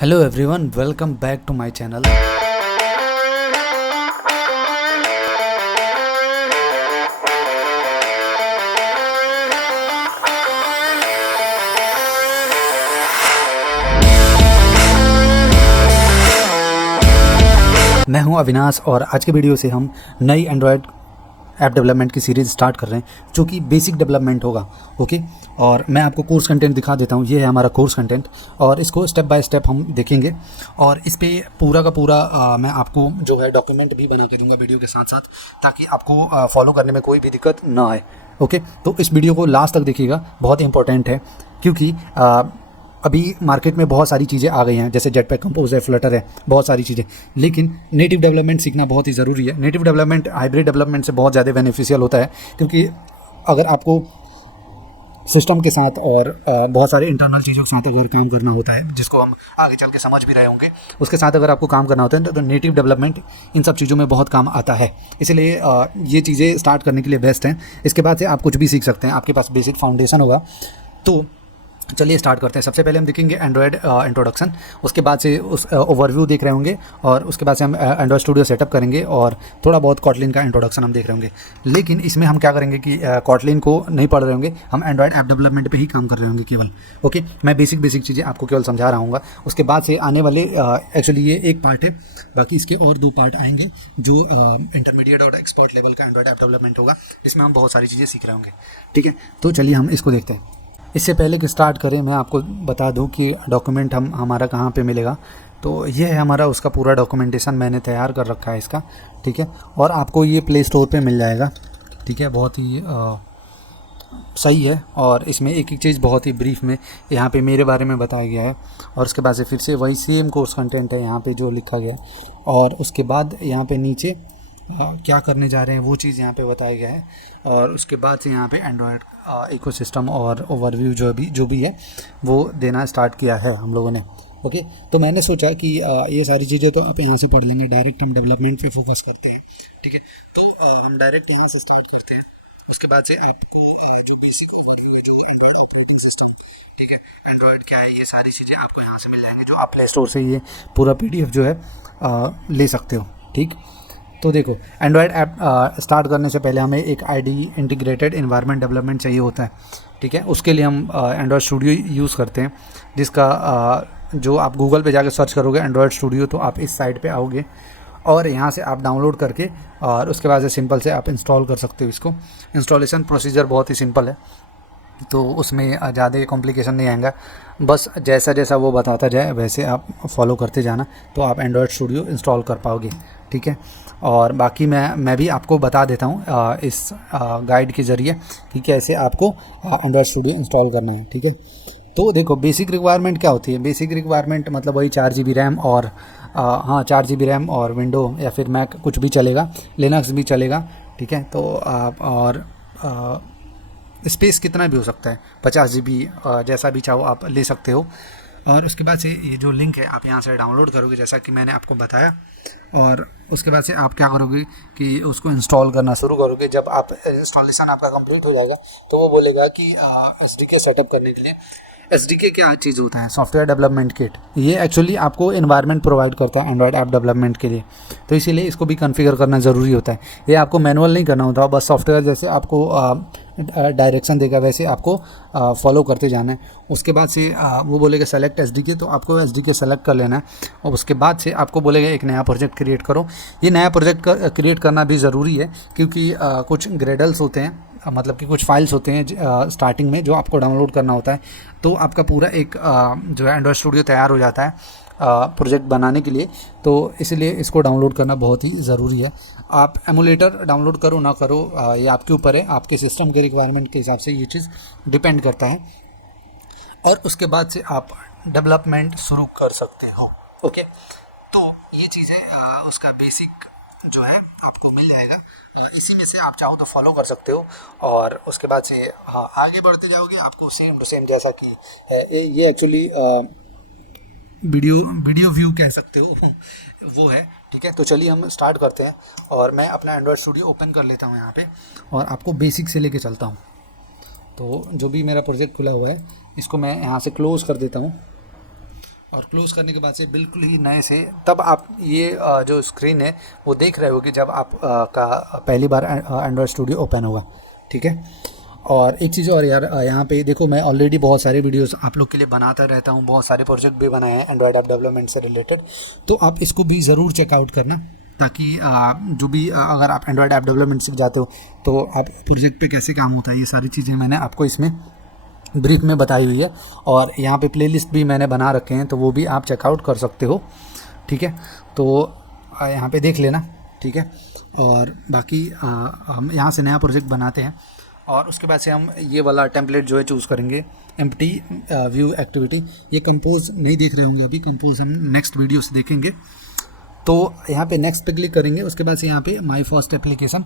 Hello everyone, welcome back to my channel. मैं हूं अविनाश और आज के वीडियो से हम नई एंड्रॉयड ऐप डेवलपमेंट की सीरीज़ स्टार्ट कर रहे हैं जो कि बेसिक डेवलपमेंट होगा। ओके, और मैं आपको कोर्स कंटेंट दिखा देता हूँ। ये है हमारा कोर्स कंटेंट और इसको स्टेप बाय स्टेप हम देखेंगे और इस पे पूरा का पूरा मैं आपको जो है डॉक्यूमेंट भी बना के दूंगा वीडियो के साथ साथ, ताकि आपको फॉलो करने में कोई भी दिक्कत ना आए। ओके, तो इस वीडियो को लास्ट तक देखिएगा, बहुत इंपॉर्टेंट है क्योंकि अभी मार्केट में बहुत सारी चीज़ें आ गई हैं, जैसे जेटपैक कंपोज है, फ्लटर है, बहुत सारी चीज़ें, लेकिन नेटिव डेवलपमेंट सीखना बहुत ही ज़रूरी है। नेटिव डेवलपमेंट हाइब्रिड डेवलपमेंट से बहुत ज़्यादा बेनिफिशियल होता है, क्योंकि अगर आपको सिस्टम के साथ और बहुत सारे इंटरनल चीज़ों के साथ अगर काम करना होता है, जिसको हम आगे चल के समझ भी रहे होंगे, उसके साथ अगर आपको काम करना होता है तो नेटिव डेवलपमेंट इन सब चीज़ों में बहुत काम आता है। इसलिए ये चीज़ें स्टार्ट करने के लिए बेस्ट हैं। इसके बाद से आप कुछ भी सीख सकते हैं, आपके पास बेसिक फाउंडेशन होगा। तो चलिए स्टार्ट करते हैं। सबसे पहले हम देखेंगे एंड्रॉयड इंट्रोडक्शन, उसके बाद से उस ओवरव्यू देख रहे होंगे और उसके बाद से हम एंड्रॉयड स्टूडियो सेटअप करेंगे और थोड़ा बहुत कॉटलिन का इंट्रोडक्शन हम देख रहे होंगे। लेकिन इसमें हम क्या करेंगे कि कॉटलिन को नहीं पढ़ रहे होंगे, हम एंड्रॉयड ऐप डेवलपमेंट पे ही काम कर रहे होंगे केवल। ओके, मैं बेसिक चीज़ें आपको केवल समझा रहा हूँ। उसके बाद से आने वाले एक्चुअली ये एक पार्ट है, बाकी इसके और 2 पार्ट आएंगे जो इंटरमीडिएट और एक्सपर्ट लेवल का एंड्रॉयड ऐप डेवलपमेंट होगा, जिसमें हम बहुत सारी चीज़ें सीख रहे होंगे। ठीक है, तो चलिए हम इसको देखते हैं। इससे पहले कि स्टार्ट करें, मैं आपको बता दूं कि डॉक्यूमेंट हमारा कहाँ पे मिलेगा। तो ये है हमारा उसका पूरा डॉक्यूमेंटेशन मैंने तैयार कर रखा है इसका। ठीक है, और आपको ये प्ले स्टोर पे मिल जाएगा। ठीक है, बहुत ही सही है और इसमें एक एक चीज़ बहुत ही ब्रीफ में यहाँ पे मेरे बारे में बताया गया है। और उसके बाद से फिर से वही सेम कोर्स कंटेंट है यहाँ पे जो लिखा गया है, और उसके बाद यहाँ पे नीचे क्या करने जा रहे हैं वो चीज़ यहाँ पे बताया गया है। और उसके बाद से यहाँ पे एंड्रॉयड इकोसिस्टम और ओवरव्यू जो भी है वो देना स्टार्ट किया है हम लोगों ने। ओके, तो मैंने सोचा कि ये सारी चीज़ें तो आप यहाँ से पढ़ लेंगे, डायरेक्ट हम डेवलपमेंट पे फोकस करते हैं। ठीक है, तो हम डायरेक्ट यहाँ से स्टार्ट करते हैं। उसके बाद से आपको जो बेसिक एंड्रॉयड ऑपरेटिंग सिस्टम, ठीक है, एंड्रॉयड क्या है, ये सारी चीज़ें आपको यहाँ से मिल जाएंगी, जो आप प्ले स्टोर से ये पूरा PDF जो है ले सकते हो। ठीक, तो देखो, एंड्रॉयड ऐप स्टार्ट करने से पहले हमें एक IDE इंटीग्रेटेड एनवायरनमेंट डेवलपमेंट चाहिए होता है। ठीक है, उसके लिए हम एंड्रॉयड स्टूडियो यूज़ करते हैं, जिसका जो आप गूगल पे जाके सर्च करोगे एंड्रॉयड स्टूडियो, तो आप इस साइट पे आओगे और यहाँ से आप डाउनलोड करके और उसके बाद से सिंपल से आप इंस्टॉल कर सकते हो इसको। इंस्टॉलेशन प्रोसीजर बहुत ही सिंपल है, तो उसमें ज़्यादा कॉम्प्लिकेशन नहीं आएगा। बस जैसा जैसा वो बताता जाए वैसे आप फॉलो करते जाना, तो आप एंड्रॉयड स्टूडियो इंस्टॉल कर पाओगे। ठीक है, और बाकी मैं भी आपको बता देता हूँ इस गाइड के ज़रिए कि कैसे आपको एंड्रॉयड स्टूडियो इंस्टॉल करना है। ठीक है, तो देखो, बेसिक रिक्वायरमेंट क्या होती है। बेसिक रिक्वायरमेंट मतलब वही 4 GB रैम और 4 GB रैम और विंडो या फिर मैक कुछ भी चलेगा, लिनक्स भी चलेगा। ठीक है, तो आप और स्पेस कितना भी हो सकता है, 50 GB, जैसा भी चाहो आप ले सकते हो। और उसके बाद से ये जो लिंक है आप यहाँ से डाउनलोड करोगे, जैसा कि मैंने आपको बताया, और उसके बाद से आप क्या करोगे कि उसको इंस्टॉल करना शुरू करोगे। जब आप इंस्टॉलेशन आपका कंप्लीट हो जाएगा तो वो बोलेगा कि SDK सेटअप करने के लिए। SDK क्या चीज़ होता है? Software development kit. ये एक्चुअली आपको एनवायरनमेंट प्रोवाइड करता है एंड्रॉयड ऐप डेवलपमेंट के लिए, तो इसीलिए इसको भी कॉन्फ़िगर करना ज़रूरी होता है। ये आपको मैनुअल नहीं करना होता, बस सॉफ्टवेयर जैसे आपको डायरेक्शन देगा वैसे आपको फॉलो करते जाना है। उसके बाद से वो बोलेगा सेलेक्ट SDK, तो आपको SDK सेलेक्ट कर लेना है। और उसके बाद से आपको बोलेगा एक नया प्रोजेक्ट क्रिएट करो। ये नया प्रोजेक्ट क्रिएट करना भी ज़रूरी है, क्योंकि कुछ ग्रेडल्स होते हैं, मतलब कि कुछ फाइल्स होते हैं स्टार्टिंग में जो आपको डाउनलोड करना होता है। तो आपका पूरा एक जो है एंड्रॉयड स्टूडियो तैयार हो जाता है प्रोजेक्ट बनाने के लिए, तो इसलिए इसको डाउनलोड करना बहुत ही ज़रूरी है। आप एमुलेटर डाउनलोड करो ना करो, ये आपके ऊपर है, आपके सिस्टम के रिक्वायरमेंट के हिसाब से ये चीज़ डिपेंड करता है। और उसके बाद से आप डेवलपमेंट शुरू कर सकते हो। ओके, तो ये चीज़ें उसका बेसिक जो है आपको मिल जाएगा। इसी में से आप चाहो तो फॉलो कर सकते हो, और उसके बाद से आगे बढ़ते जाओगे, आपको सेम टू सेम जैसा कि ये एक्चुअली वीडियो व्यू कह सकते हो वो है। ठीक है, तो चलिए हम स्टार्ट करते हैं, और मैं अपना एंड्रॉयड स्टूडियो ओपन कर लेता हूँ यहाँ पे, और आपको बेसिक से लेके चलता हूँ। तो जो भी मेरा प्रोजेक्ट खुला हुआ है इसको मैं यहाँ से क्लोज़ कर देता हूँ। और क्लोज़ करने के बाद से बिल्कुल ही नए से तब आप ये जो स्क्रीन है वो देख रहे होगे जब आप का पहली बार एंड्रॉयड स्टूडियो ओपन होगा, ठीक है। और एक चीज़ और यार, यहाँ पे देखो मैं ऑलरेडी बहुत सारे वीडियोस आप लोग के लिए बनाता रहता हूँ, बहुत सारे प्रोजेक्ट भी बनाए हैं एंड्रॉयड ऐप डेवलपमेंट से रिलेटेड, तो आप इसको भी ज़रूर चेकआउट करना, ताकि जो भी अगर आप एंड्रॉयड ऐप डेवलपमेंट सीख जाते हो तो आप प्रोजेक्ट पे कैसे काम होता है, ये सारी चीज़ें मैंने आपको इसमें ब्रीफ में बताई हुई है। और यहाँ पे प्लेलिस्ट भी मैंने बना रखे हैं, तो वो भी आप चेकआउट कर सकते हो, ठीक है। तो यहाँ पे देख लेना, ठीक है। और बाकी हम यहाँ से नया प्रोजेक्ट बनाते हैं और उसके बाद से हम ये वाला टेम्पलेट जो है चूज़ करेंगे, एम्प्टी व्यू एक्टिविटी। ये कंपोज नहीं देख रहे होंगे अभी, कंपोज हम नेक्स्ट वीडियो से देखेंगे। तो यहाँ पे नेक्स्ट पे क्लिक करेंगे, उसके बाद से यहाँ पे माय फर्स्ट एप्लीकेशन,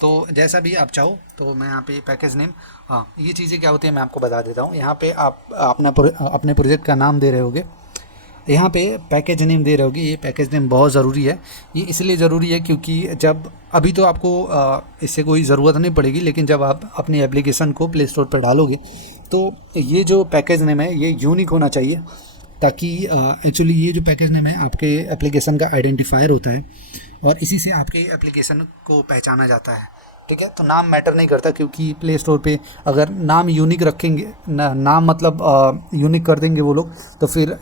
तो जैसा भी आप चाहो। तो मैं यहाँ पे पैकेज नेम, हाँ ये चीज़ें क्या होती है मैं आपको बता देता हूँ। यहाँ पे आप अपने प्रोजेक्ट का नाम दे रहे होगे, यहाँ पे पैकेज नेम दे रहे होगे। ये पैकेज नेम बहुत ज़रूरी है, ये इसलिए ज़रूरी है क्योंकि जब अभी तो आपको इससे कोई ज़रूरत नहीं पड़ेगी, लेकिन जब आप अपनी एप्लीकेशन को प्ले स्टोर पर डालोगे तो ये जो पैकेज नेम है ये यूनिक होना चाहिए, ताकि एक्चुअली ये जो पैकेज नेम है आपके एप्लीकेशन का आइडेंटिफायर होता है और इसी से आपके एप्लीकेशन को पहचाना जाता है, ठीक है। तो नाम मैटर नहीं करता, क्योंकि प्ले स्टोर पे अगर नाम यूनिक रखेंगे नाम मतलब यूनिक कर देंगे वो लोग, तो फिर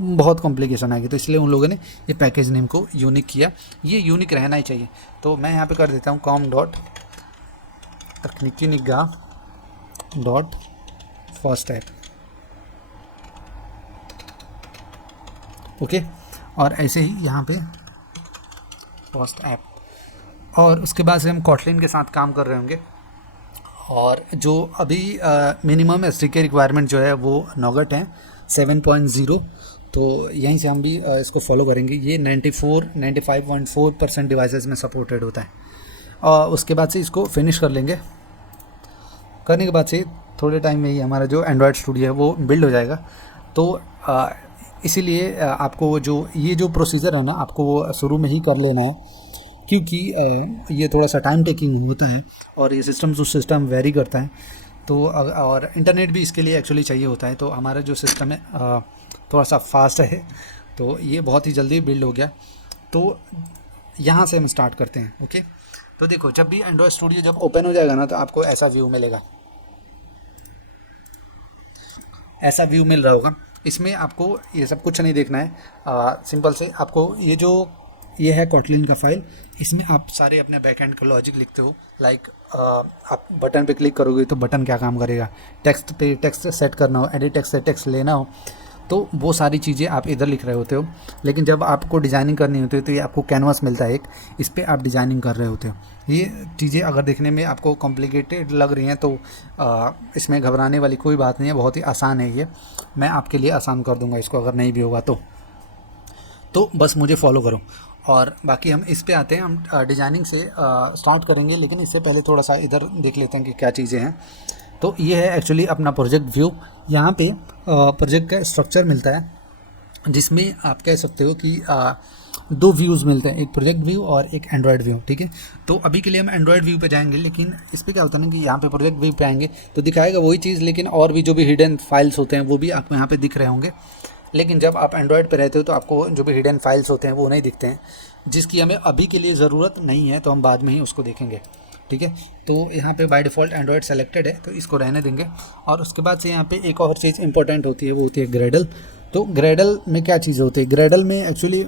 बहुत कॉम्प्लिकेशन आएगी। तो इसलिए उन लोगों ने ये पैकेज नेम को यूनिक किया, ये यूनिक रहना ही चाहिए। तो मैं यहाँ पे कर देता हूँ com.tकनिकीनिगाह.फर्स्ट ऐप, ओके। और ऐसे ही यहाँ पे फर्स्ट ऐप, और उसके बाद से हम कॉटलिन के साथ काम कर रहे होंगे। और जो अभी मिनिमम एसडीके रिक्वायरमेंट जो है वो नॉगट है 7.0, तो यहीं से हम भी इसको फॉलो करेंगे। ये 95.4% डिवाइसेस में सपोर्टेड होता है। और उसके बाद से इसको फिनिश कर लेंगे, करने के बाद से थोड़े टाइम में ही हमारा जो एंड्रॉयड स्टूडियो है वो बिल्ड हो जाएगा। तो इसीलिए आपको ये जो प्रोसीजर है ना, आपको वो शुरू में ही कर लेना है, क्योंकि ये थोड़ा सा टाइम टेकिंग होता है और ये सिस्टम टू सिस्टम वेरी करता है। तो और इंटरनेट भी इसके लिए एक्चुअली चाहिए होता है। तो हमारा जो सिस्टम है थोड़ा सा फास्ट है, तो ये बहुत ही जल्दी बिल्ड हो गया। तो यहाँ से हम स्टार्ट करते हैं, ओके। तो देखो, जब भी एंड्रॉयड स्टूडियो जब ओपन हो जाएगा ना, तो आपको ऐसा व्यू मिलेगा, ऐसा व्यू मिल रहा होगा। इसमें आपको ये सब कुछ नहीं देखना है, सिंपल से आपको ये है कॉटलिन का फाइल, इसमें आप सारे अपने बैकएंड का लॉजिक लिखते हो। लाइक आप बटन पे क्लिक करोगे तो बटन क्या काम करेगा, टेक्स्ट पे टेक्स्ट सेट करना हो, एडिट टेक्स्ट से टेक्स्ट लेना हो, तो वो सारी चीज़ें आप इधर लिख रहे होते हो। लेकिन जब आपको डिज़ाइनिंग करनी होती है तो ये आपको कैनवास मिलता है एक, इस पर आप डिज़ाइनिंग कर रहे होते हो। ये चीज़ें अगर देखने में आपको कॉम्प्लिकेटेड लग रही हैं तो इसमें घबराने वाली कोई बात नहीं है, बहुत ही आसान है ये। मैं आपके लिए आसान कर दूंगा इसको, अगर नहीं भी होगा तो बस मुझे फॉलो करो। और बाकी हम इस पे आते हैं, हम डिज़ाइनिंग से स्टार्ट करेंगे, लेकिन इससे पहले थोड़ा सा इधर देख लेते हैं कि क्या चीज़ें हैं। तो ये है एक्चुअली अपना प्रोजेक्ट व्यू। यहाँ पे प्रोजेक्ट का स्ट्रक्चर मिलता है, जिसमें आप कह सकते हो कि दो व्यूज़ मिलते हैं, एक प्रोजेक्ट व्यू और एक एंड्रॉयड व्यू, ठीक है। तो अभी के लिए हम एंड्रॉयड व्यू पे जाएंगे, लेकिन इस पर क्या होता है ना कि यहाँ पे प्रोजेक्ट व्यू पे आएंगे तो दिखाएगा वही चीज़, लेकिन और भी जो भी हिडन फाइल्स होते हैं वो भी आपको यहाँ पे दिख रहे होंगे। लेकिन जब आप एंड्रॉयड पे रहते हो तो आपको जो भी हिडन फाइल्स होते हैं वो नहीं दिखते हैं, जिसकी हमें अभी के लिए ज़रूरत नहीं है, तो हम बाद में ही उसको देखेंगे, ठीक है। तो यहाँ पे बाय डिफ़ॉल्ट एंड्रॉयड सेलेक्टेड है, तो इसको रहने देंगे। और उसके बाद से यहाँ पे एक और चीज़ इंपॉर्टेंट होती है, वो होती है ग्रेडल। तो ग्रेडल में क्या चीज़ होती है, ग्रेडल में एक्चुअली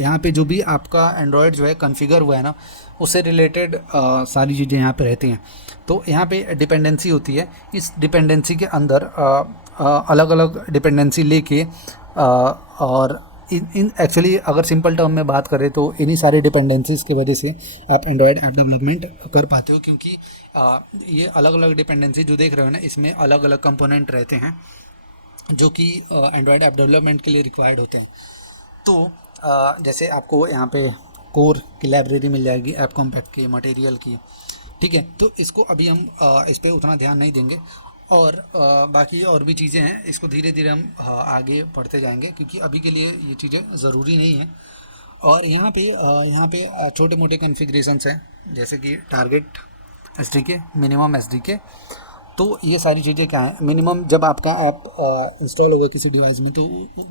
यहाँ पे जो भी आपका एंड्रॉयड जो है कॉन्फ़िगर हुआ है ना, उससे रिलेटेड सारी चीज़ें यहाँ पे रहती हैं। तो यहाँ पे डिपेंडेंसी होती है, इस डिपेंडेंसी के अंदर अलग अलग डिपेंडेंसी लेके और इन एक्चुअली अगर सिंपल टर्म में बात करें तो इन्हीं सारी डिपेंडेंसीज़ की वजह से आप एंड्रॉयड ऐप डेवलपमेंट कर पाते हो, क्योंकि ये अलग अलग डिपेंडेंसी जो देख रहे हो ना, इसमें अलग अलग कंपोनेंट रहते हैं जो कि एंड्रॉयड ऐप डेवलपमेंट के लिए रिक्वायर्ड होते हैं। तो जैसे आपको यहाँ पे कोर की लाइब्रेरी मिल जाएगी, ऐप कॉम्पैक्ट की, मटेरियल की, ठीक है। तो इसको अभी हम इस पर उतना ध्यान नहीं देंगे, और बाकी और भी चीज़ें हैं, इसको धीरे धीरे हम आगे पढ़ते जाएंगे, क्योंकि अभी के लिए ये चीज़ें ज़रूरी नहीं है। और यहाँ पे छोटे मोटे कॉन्फ़िगरेशंस हैं, जैसे कि टारगेट एसडीके, मिनिमम एसडीके, तो ये सारी चीज़ें क्या है, मिनिमम जब आपका ऐप इंस्टॉल होगा किसी डिवाइस में तो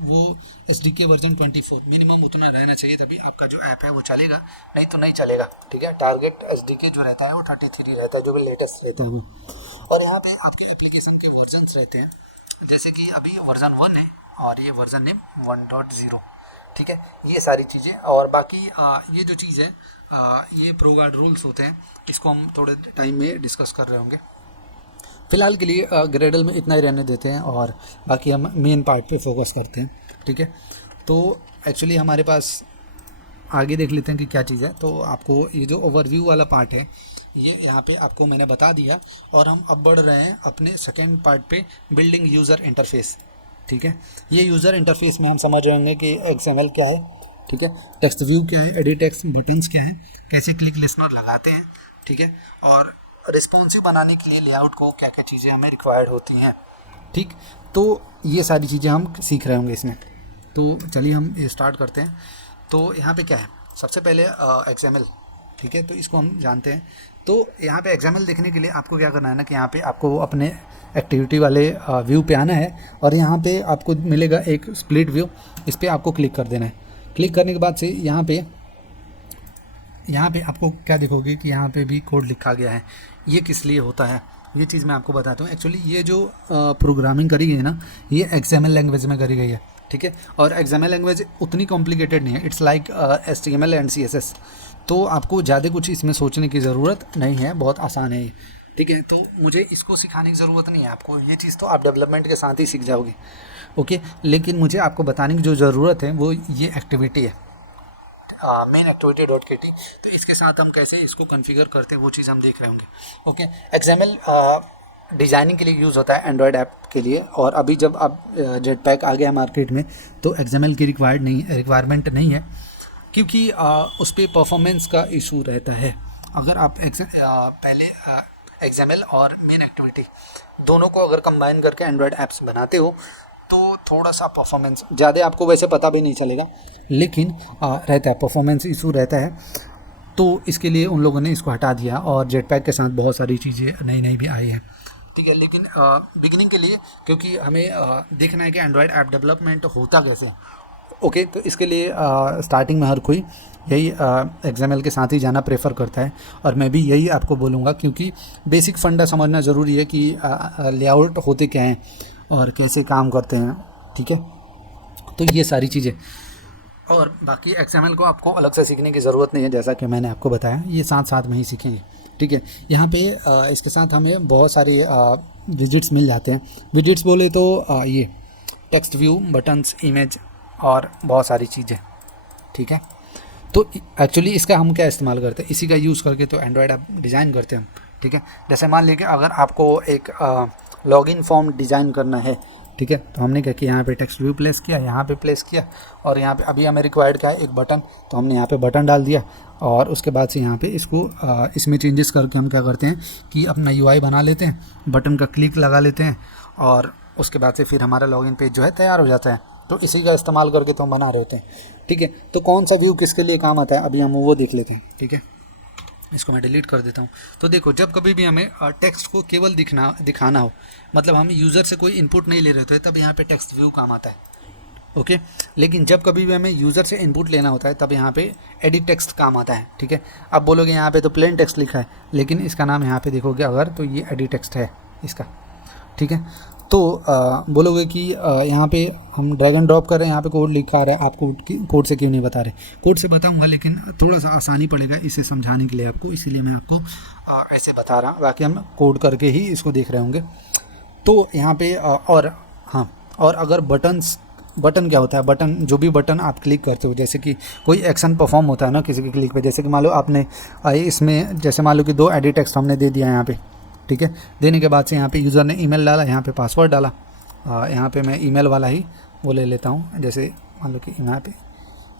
वो SDK वर्जन 24 मिनिमम उतना रहना चाहिए, तभी आपका जो ऐप है वो चलेगा, नहीं तो नहीं चलेगा। ठीक है, टारगेट SDK जो रहता है वो 33 रहता है, जो भी लेटेस्ट रहता है वो। और यहाँ पे आपके एप्लीकेशन के वर्जन्स रहते हैं, जैसे कि अभी वर्जन 1 है और ये वर्जन नेम 1.0। ठीक है, ये सारी चीज़ें। और बाकी ये जो चीज़ है ये प्रो गार्ड रूल्स होते हैं, इसको हम थोड़े टाइम में डिस्कस कर रहे होंगे। फ़िलहाल के लिए ग्रेडल में इतना ही रहने देते हैं और बाकी हम मेन पार्ट पे फोकस करते हैं। ठीक है, तो एक्चुअली हमारे पास आगे देख लेते हैं कि क्या चीज़ है। तो आपको ये जो ओवरव्यू वाला पार्ट है ये यहाँ पे आपको मैंने बता दिया, और हम अब बढ़ रहे हैं अपने सेकेंड पार्ट पे, बिल्डिंग यूज़र इंटरफेस। ठीक है, ये यूज़र इंटरफेस में हम समझ रहे होंगे कि XML क्या है, ठीक है, टेक्स्ट व्यू क्या है, एडिट टेक्स्ट बटन्स क्या है, कैसे क्लिक लिसनर लगाते हैं। ठीक है, और रिस्पॉन्सिव बनाने के लिए लेआउट को क्या क्या चीज़ें हमें रिक्वायर्ड होती हैं। ठीक, तो ये सारी चीज़ें हम सीख रहे होंगे इसमें। तो चलिए हम ये स्टार्ट करते हैं। तो यहाँ पे क्या है, सबसे पहले XML। ठीक है, तो इसको हम जानते हैं। तो यहाँ पे XML देखने के लिए आपको क्या करना है ना, कि यहाँ पे आपको अपने एक्टिविटी वाले व्यू पे आना है, और यहाँ पे आपको मिलेगा एक स्प्लिट व्यू, इस पर आपको क्लिक कर देना है। क्लिक करने के बाद से यहाँ पे आपको क्या देखोगे कि यहाँ पे भी कोड लिखा गया है। ये किस लिए होता है ये चीज़ मैं आपको बताता हूँ। एक्चुअली ये जो प्रोग्रामिंग करी गई है ना, ये XML लैंग्वेज में करी गई है। ठीक है, और XML लैंग्वेज उतनी कॉम्प्लिकेटेड नहीं है, it's like HTML and CSS। तो आपको ज़्यादा कुछ इसमें सोचने की ज़रूरत नहीं है, बहुत आसान है ये। ठीक है, तो मुझे इसको सिखाने की ज़रूरत नहीं है आपको, ये चीज़ तो आप डेवलपमेंट के साथ ही सीख जाओगे। ओके, लेकिन मुझे आपको बताने की जो ज़रूरत है वो ये एक्टिविटी है, मेन एक्टिविटी डॉट के टी। तो इसके साथ हम कैसे इसको कॉन्फ़िगर करते हैं वो चीज़ हम देख रहे होंगे। ओके, XML डिज़ाइनिंग के लिए यूज़ होता है एंड्रॉयड ऐप के लिए, और अभी जब अब जेटपैक आ गया मार्केट में तो XML की रिक्वायरमेंट नहीं है, क्योंकि उस पर परफॉर्मेंस का इशू रहता है। अगर आप पहले XML और मेन एक्टिविटी दोनों को अगर कंबाइन करके एंड्रॉयड ऐप्स बनाते हो तो थोड़ा सा परफॉर्मेंस ज़्यादा आपको वैसे पता भी नहीं चलेगा, लेकिन रहता है, परफॉर्मेंस इशू रहता है। तो इसके लिए उन लोगों ने इसको हटा दिया, और जेटपैक के साथ बहुत सारी चीज़ें नई नई भी आई हैं। ठीक है, लेकिन बिगिनिंग के लिए, क्योंकि हमें देखना है कि एंड्रॉयड ऐप डेवलपमेंट होता कैसे। ओके, तो इसके लिए स्टार्टिंग में हर कोई यही XML के साथ ही जाना प्रेफर करता है, और मैं भी यही आपको बोलूँगा, क्योंकि बेसिक फंडा समझना ज़रूरी है कि लेआउट होते क्या हैं और कैसे काम करते हैं। ठीक है, तो ये सारी चीज़ें, और बाकी XML को आपको अलग से सीखने की ज़रूरत नहीं है, जैसा कि मैंने आपको बताया, ये साथ साथ में ही सीखेंगे। ठीक है, यहाँ पे इसके साथ हमें बहुत सारे विजिट्स मिल जाते हैं। विजिट्स बोले तो ये टेक्स्ट व्यू, बटन्स, इमेज और बहुत सारी चीज़ें। ठीक है, तो एक्चुअली इसका हम क्या इस्तेमाल करते हैं, इसी का यूज़ करके तो एंड्रॉयड ऐप डिज़ाइन करते हैं हम। ठीक है, जैसे मान लीजिए अगर आपको एक लॉगिन फॉर्म डिज़ाइन करना है, ठीक है, तो हमने क्या किया, यहाँ पे टेक्स्ट व्यू प्लेस किया, यहाँ पे प्लेस किया, और यहाँ पे अभी हमें रिक्वायर्ड क्या है, एक बटन, तो हमने यहाँ पे बटन डाल दिया, और उसके बाद से यहाँ पे इसको इसमें चेंजेस करके हम क्या करते हैं कि अपना UI बना लेते हैं, बटन का क्लिक लगा लेते हैं, और उसके बाद से फिर हमारा लॉगिन पेज जो है तैयार हो जाता है। तो इसी का इस्तेमाल करके तो हम बना रहे होते हैं। ठीक है, तो कौन सा व्यू किसके लिए काम आता है अभी हम वो देख लेते हैं। ठीक है, इसको मैं डिलीट कर देता हूँ। तो देखो, जब कभी भी हमें टेक्स्ट को केवल दिखाना हो, मतलब हम यूज़र से कोई इनपुट नहीं ले रहे होते, तब यहाँ पे टेक्स्ट व्यू काम आता है। ओके, लेकिन जब कभी भी हमें यूज़र से इनपुट लेना होता है तब यहाँ पे एडिट टेक्स्ट काम आता है। ठीक है, अब बोलोगे यहाँ पे तो प्लेन टेक्स्ट लिखा है, लेकिन इसका नाम यहाँ पे देखोगे अगर, तो ये एडिट टेक्स्ट है इसका। ठीक है, तो बोलोगे कि यहाँ पे हम ड्रैग एंड ड्रॉप कर रहे हैं, यहाँ पे कोड लिखा आ रहा है, आप कोड से क्यों नहीं बता रहे। कोड से बताऊंगा, लेकिन थोड़ा सा आसानी पड़ेगा इसे समझाने के लिए आपको, इसीलिए मैं आपको ऐसे बता रहा हूँ, बाकी हम कोड करके ही इसको देख रहे होंगे। तो यहाँ पे और हाँ, और अगर बटन क्या होता है, बटन जो भी बटन आप क्लिक करते हो, जैसे कि कोई एक्शन परफॉर्म होता है ना किसी के क्लिक पे, जैसे कि मान लो आपने इसमें, जैसे मान लो कि 2 एडिट टेक्स्ट हमने दे दिया यहाँ पे। ठीक है, देने के बाद से यहाँ पे यूज़र ने ईमेल डाला, यहाँ पे पासवर्ड डाला, यहाँ पे मैं ईमेल वाला ही वो ले लेता हूँ, जैसे मान लो कि यहाँ पे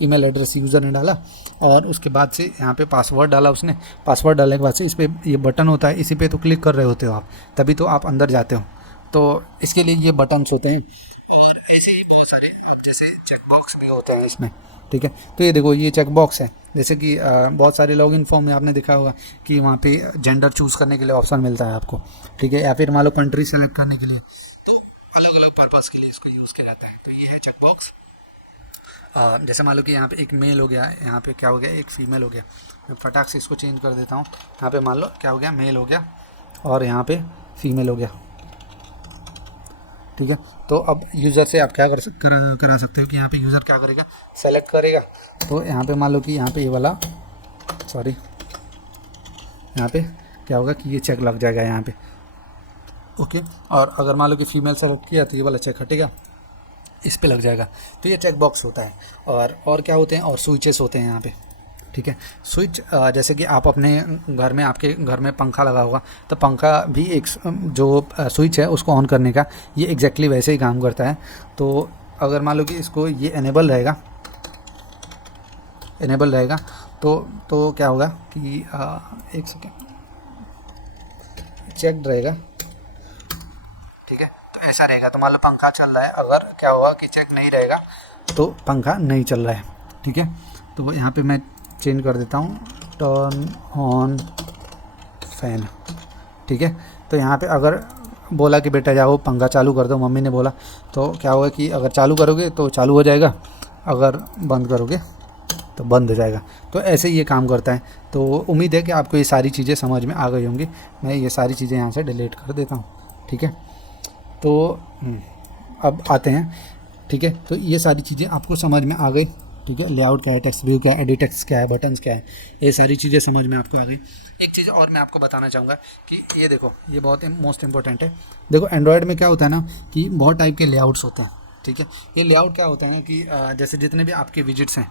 ईमेल एड्रेस यूज़र ने डाला, और उसके बाद से यहाँ पे पासवर्ड डाला उसने। पासवर्ड डालने के बाद से इस पर ये बटन होता है, इसी पे तो क्लिक कर रहे होते हो आप, तभी तो आप अंदर जाते हो, तो इसके लिए ये बटन्स होते हैं। और ऐसे ही बहुत सारे जैसे चेक बॉक्स भी होते हैं इसमें, ठीक है। तो ये देखो ये चेक बॉक्स है, जैसे कि बहुत सारे लॉगिन फॉर्म में आपने देखा होगा कि वहाँ पे जेंडर चूज़ करने के लिए ऑप्शन मिलता है आपको, ठीक है, या फिर मान लो कंट्री सेलेक्ट करने के लिए, तो अलग अलग पर्पज़ के लिए इसको यूज़ किया जाता है। तो ये है चेक बॉक्स। जैसे मान लो कि यहाँ पे एक मेल हो गया, यहाँ पे क्या हो गया, एक फीमेल हो गया। मैं फटाक से इसको चेंज कर देता हूँ। यहाँ पे मान लो क्या हो गया, मेल हो गया और यहाँ पे फीमेल हो गया, ठीक है। तो अब यूज़र से आप क्या करा सकते हो कि यहाँ पे यूज़र क्या करेगा, सेलेक्ट करेगा। तो यहाँ पे मान लो कि यहाँ पे ये वाला, सॉरी, यहाँ पे क्या होगा कि ये चेक लग जाएगा यहाँ पे, ओके। और अगर मान लो कि फीमेल सेलेक्ट किया तो ये वाला चेक हटेगा, इस पे लग जाएगा। तो ये चेक बॉक्स होता है। और क्या होते हैं, और स्विचेस होते हैं यहाँ पे, ठीक है। स्विच जैसे कि आप अपने घर में, आपके घर में पंखा लगा होगा, तो पंखा भी एक जो स्विच है उसको ऑन करने का, ये एग्जैक्टली वैसे ही काम करता है। तो अगर मान लो कि इसको ये इनेबल रहेगा तो क्या होगा कि एक सेकेंड, चेक रहेगा, ठीक है। तो ऐसा रहेगा, तो मान लो पंखा चल रहा है, अगर क्या होगा कि चेक नहीं रहेगा तो पंखा नहीं चल रहा है, ठीक है। तो यहाँ पे मैं चेंज कर देता हूँ, टर्न ऑन फैन, ठीक है। तो यहाँ पे अगर बोला कि बेटा जाओ पंखा चालू कर दो, मम्मी ने बोला, तो क्या होगा कि अगर चालू करोगे तो चालू हो जाएगा, अगर बंद करोगे तो बंद हो जाएगा। तो ऐसे ही ये काम करता है। तो उम्मीद है कि आपको ये सारी चीज़ें समझ में आ गई होंगी। मैं ये सारी चीज़ें यहाँ से डिलीट कर देता हूँ, ठीक है। तो अब आते हैं, ठीक है। तो ये सारी चीज़ें आपको समझ में आ गई, ठीक है। लेआउट क्या है, टेक्स्ट व्यू क्या है, एडिट टेक्स्ट क्या है, बटन्स क्या है, ये सारी चीज़ें समझ में आपको आ गई। एक चीज़ और मैं आपको बताना चाहूँगा कि ये देखो, ये बहुत मोस्ट इंपॉर्टेंट है। देखो एंड्रॉयड में क्या होता है ना कि बहुत टाइप के लेआउट्स होते हैं, ठीक है। ये लेआउट क्या होता है कि जैसे जितने भी आपके विजिट्स हैं,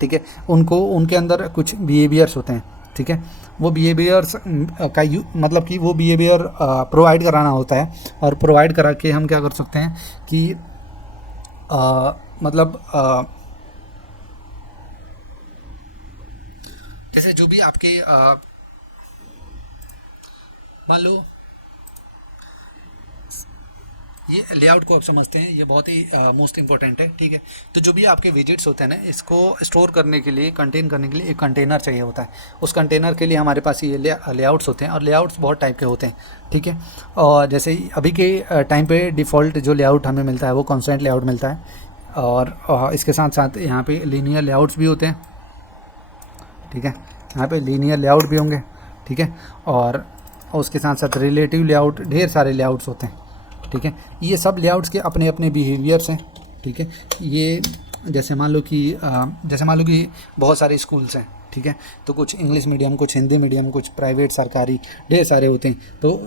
ठीक है, उनके अंदर कुछ बिहेवियर्स होते हैं, ठीक है। वो बिहेवियर्स का मतलब कि वो बिहेवियर प्रोवाइड कराना होता है, और प्रोवाइड करा के हम क्या कर सकते हैं कि मतलब जैसे जो भी आपके मान लो ये लेआउट को आप समझते हैं, ये बहुत ही मोस्ट इंपॉर्टेंट है, ठीक है। तो जो भी आपके विजिट्स होते हैं ना, इसको स्टोर करने के लिए, कंटेन करने के लिए एक कंटेनर चाहिए होता है। उस कंटेनर के लिए हमारे पास ये लेआउट्स होते हैं, और लेआउट्स बहुत टाइप के होते हैं, ठीक है। और जैसे अभी के टाइम पे डिफ़ॉल्ट जो लेआउट हमें मिलता है वो कॉन्स्टेंट लेआउट मिलता है, और इसके साथ साथ यहाँ पे लीनियर लेआउट्स भी होते हैं, ठीक है। यहाँ पे लीनियर लेआउट भी होंगे, ठीक है। और उसके साथ साथ रिलेटिव लेआउट, ढेर सारे लेआउट्स होते हैं, ठीक है। ये सब लेआउट्स के अपने अपने बिहेवियर्स हैं, ठीक है। ये जैसे मान लो कि बहुत सारे स्कूल्स हैं, ठीक है। तो कुछ इंग्लिश मीडियम, कुछ हिंदी मीडियम, कुछ प्राइवेट, सरकारी, ढेर सारे होते हैं। तो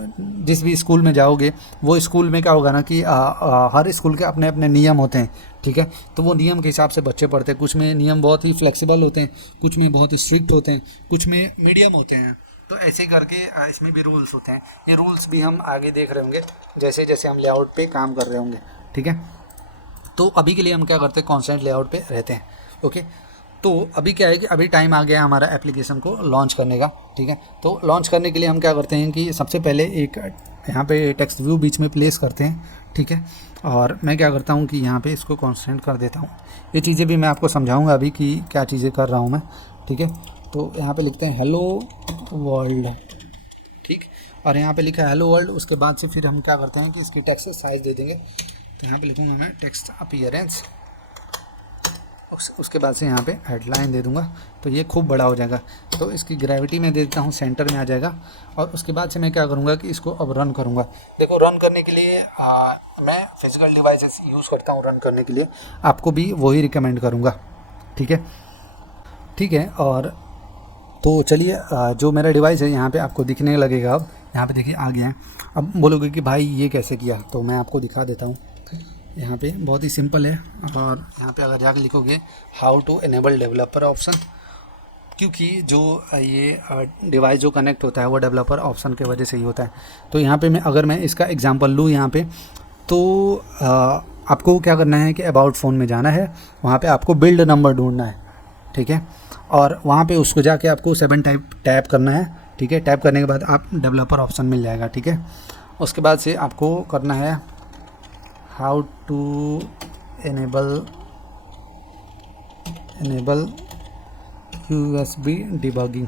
जिस भी स्कूल में जाओगे, वो स्कूल में क्या होगा ना कि हर स्कूल के अपने अपने नियम होते हैं, ठीक है। तो वो नियम के हिसाब से बच्चे पढ़ते हैं। कुछ में नियम बहुत ही फ्लेक्सिबल होते हैं, कुछ में बहुत ही स्ट्रिक्ट होते हैं, कुछ में मीडियम होते हैं। तो ऐसे करके इसमें भी रूल्स होते हैं। ये रूल्स भी हम आगे देख रहे होंगे जैसे जैसे हम लेआउट पे काम कर रहे होंगे, ठीक है। तो अभी के लिए हम क्या करते हैं, कॉन्स्टेंट लेआउट पे रहते हैं, ओके। तो अभी क्या है कि अभी टाइम आ गया हमारा एप्लीकेशन को लॉन्च करने का, ठीक है। तो लॉन्च करने के लिए हम क्या करते हैं कि सबसे पहले एक यहाँ पे टेक्स्ट व्यू बीच में प्लेस करते हैं, ठीक है। और मैं क्या करता हूँ कि यहाँ पे इसको कॉन्स्टेंट कर देता हूँ। ये चीज़ें भी मैं आपको समझाऊँगा अभी कि क्या चीज़ें कर रहा हूँ मैं, ठीक है। तो यहाँ पे लिखते हैं हेलो वर्ल्ड, ठीक। और यहाँ पे लिखा है हेलो वर्ल्ड। उसके बाद से फिर हम क्या करते हैं कि इसकी टेक्स्ट साइज़ दे देंगे। तो यहाँ पे लिखूँगा मैं टेक्स्ट अपीयरेंस, उसके बाद से यहाँ पे हेडलाइन दे दूँगा, तो ये खूब बड़ा हो जाएगा। तो इसकी ग्रेविटी में दे देता हूँ, सेंटर में आ जाएगा। और उसके बाद से मैं क्या करूँगा कि इसको अब रन करूँगा। देखो रन करने के लिए मैं फिजिकल डिवाइसेस यूज़ करता हूँ रन करने के लिए, आपको भी वही रिकमेंड करूँगा, ठीक है, ठीक है। और तो चलिए जो मेरा डिवाइस है यहाँ पे आपको दिखने लगेगा। अब यहाँ पे देखिए आ गया है। अब बोलोगे कि भाई ये कैसे किया, तो मैं आपको दिखा देता हूँ। यहाँ पे बहुत ही सिंपल है। और यहाँ पे अगर जाकर लिखोगे how to enable developer option, क्योंकि जो ये डिवाइस जो कनेक्ट होता है वो डेवलपर ऑप्शन के वजह से ही होता है। तो यहाँ पे अगर मैं इसका एग्जांपल लूँ यहाँ पे, तो आपको क्या करना है कि अबाउट फ़ोन में जाना है, वहाँ पे आपको बिल्ड नंबर ढूंढना है, ठीक है। और वहाँ पे उसको जाके आपको 7 टैप करना है, ठीक है। टैप करने के बाद आप डेवलपर ऑप्शन मिल जाएगा, ठीक है। उसके बाद से आपको करना है how to enable enable USB debugging,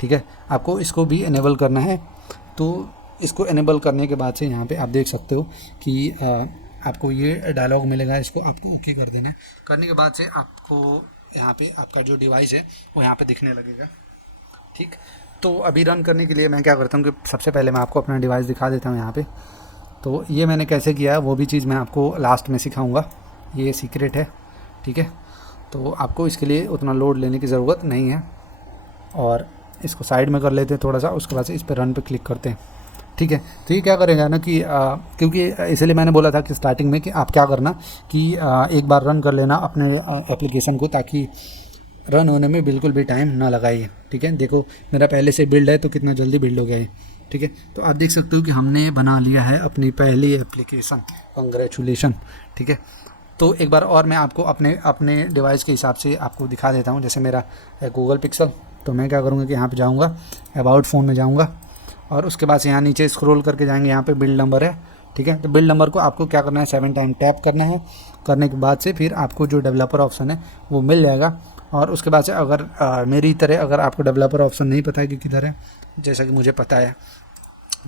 ठीक है, आपको इसको भी इनेबल करना है। तो इसको इनेबल करने के बाद से यहाँ पे आप देख सकते हो कि आपको ये डायलॉग मिलेगा, इसको आपको ओके कर देना है। करने के बाद से आपको यहाँ पे आपका जो डिवाइस है वो यहाँ पे दिखने लगेगा, ठीक। तो अभी रन करने के लिए मैं क्या करता हूँ कि सबसे पहले मैं आपको अपना डिवाइस दिखा देता हूँ यहाँ पे। तो ये मैंने कैसे किया है वो भी चीज़ मैं आपको लास्ट में सिखाऊंगा, ये सीक्रेट है, ठीक है। तो आपको इसके लिए उतना लोड लेने की ज़रूरत नहीं है, और इसको साइड में कर लेते हैं थोड़ा सा, उसके बाद से इस पर रन पे क्लिक करते हैं, ठीक है। तो ये क्या करेगा ना कि क्योंकि इसलिए मैंने बोला था कि स्टार्टिंग में कि आप क्या करना कि एक बार रन कर लेना अपने एप्लीकेशन को, ताकि रन होने में बिल्कुल भी टाइम ना लगाइए, ठीक है। देखो मेरा पहले से बिल्ड है तो कितना जल्दी बिल्ड हो गया है, ठीक है। तो आप देख सकते हो कि हमने बना लिया है अपनी पहली एप्लीकेशन, कांग्रेचुलेशन, ठीक है। तो एक बार और मैं आपको अपने डिवाइस के हिसाब से आपको दिखा देता हूँ। जैसे मेरा है गूगल पिक्सल, तो मैं क्या करूँगा कि यहाँ पे जाऊँगा, अबाउट फ़ोन में जाऊँगा, और उसके बाद से यहाँ नीचे स्क्रॉल करके जाएंगे, यहाँ पे बिल्ड नंबर है, ठीक है। तो बिल्ड नंबर को आपको क्या करना है, 7 टाइम टैप करना है। करने के बाद से फिर आपको जो डेवलपर ऑप्शन है वो मिल जाएगा। और उसके बाद से अगर मेरी तरह अगर आपको डेवलपर ऑप्शन नहीं पता है कि किधर है, जैसा कि मुझे पता है,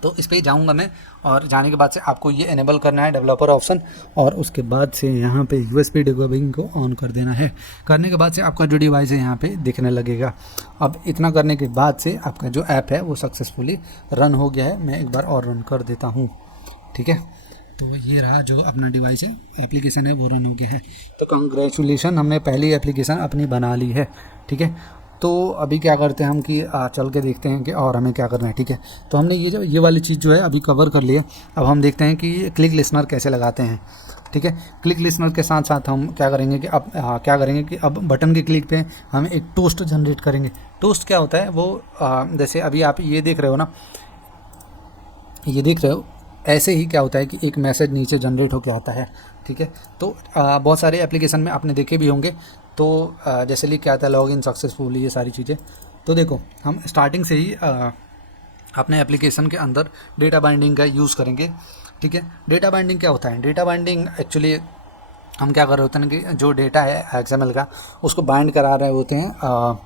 तो इस पर ही जाऊँगा मैं, और जाने के बाद से आपको ये इनेबल करना है डेवलपर ऑप्शन, और उसके बाद से यहाँ पे USB डिबगिंग को ऑन कर देना है। करने के बाद से आपका जो डिवाइस है यहाँ पे दिखने लगेगा। अब इतना करने के बाद से आपका जो ऐप है वो सक्सेसफुली रन हो गया है। मैं एक बार और रन कर देता हूँ, ठीक है। तो ये रहा जो अपना डिवाइस है, एप्लीकेशन है वो रन हो गया है। तो कांग्रेचुलेशन, हमने पहली एप्लीकेशन अपनी बना ली है, ठीक है। तो अभी क्या करते हैं हम कि चल के देखते हैं कि और हमें क्या करना है, ठीक है। तो हमने ये वाली चीज़ जो है अभी कवर कर लिया। अब हम देखते हैं कि क्लिक लिसनर कैसे लगाते हैं, ठीक है। क्लिक लिसनर के साथ साथ हम क्या करेंगे कि अब बटन के क्लिक पे हम एक टोस्ट जनरेट करेंगे। टोस्ट क्या होता है वो जैसे अभी आप ये देख रहे हो ना, ये देख रहे हो, ऐसे ही क्या होता है कि एक मैसेज नीचे जनरेट होकर आता है, ठीक है। तो बहुत सारे एप्लीकेशन में आपने देखे भी होंगे। तो जैसे लिख के आता है लॉग इन सक्सेसफुली, ये सारी चीज़ें। तो देखो हम स्टार्टिंग से ही अपने एप्लीकेशन के अंदर डेटा बाइंडिंग का यूज़ करेंगे, ठीक है। डेटा बाइंडिंग क्या होता है, डेटा बाइंडिंग एक्चुअली हम क्या कर रहे होते हैं कि जो डेटा है XML का उसको बाइंड करा रहे होते हैं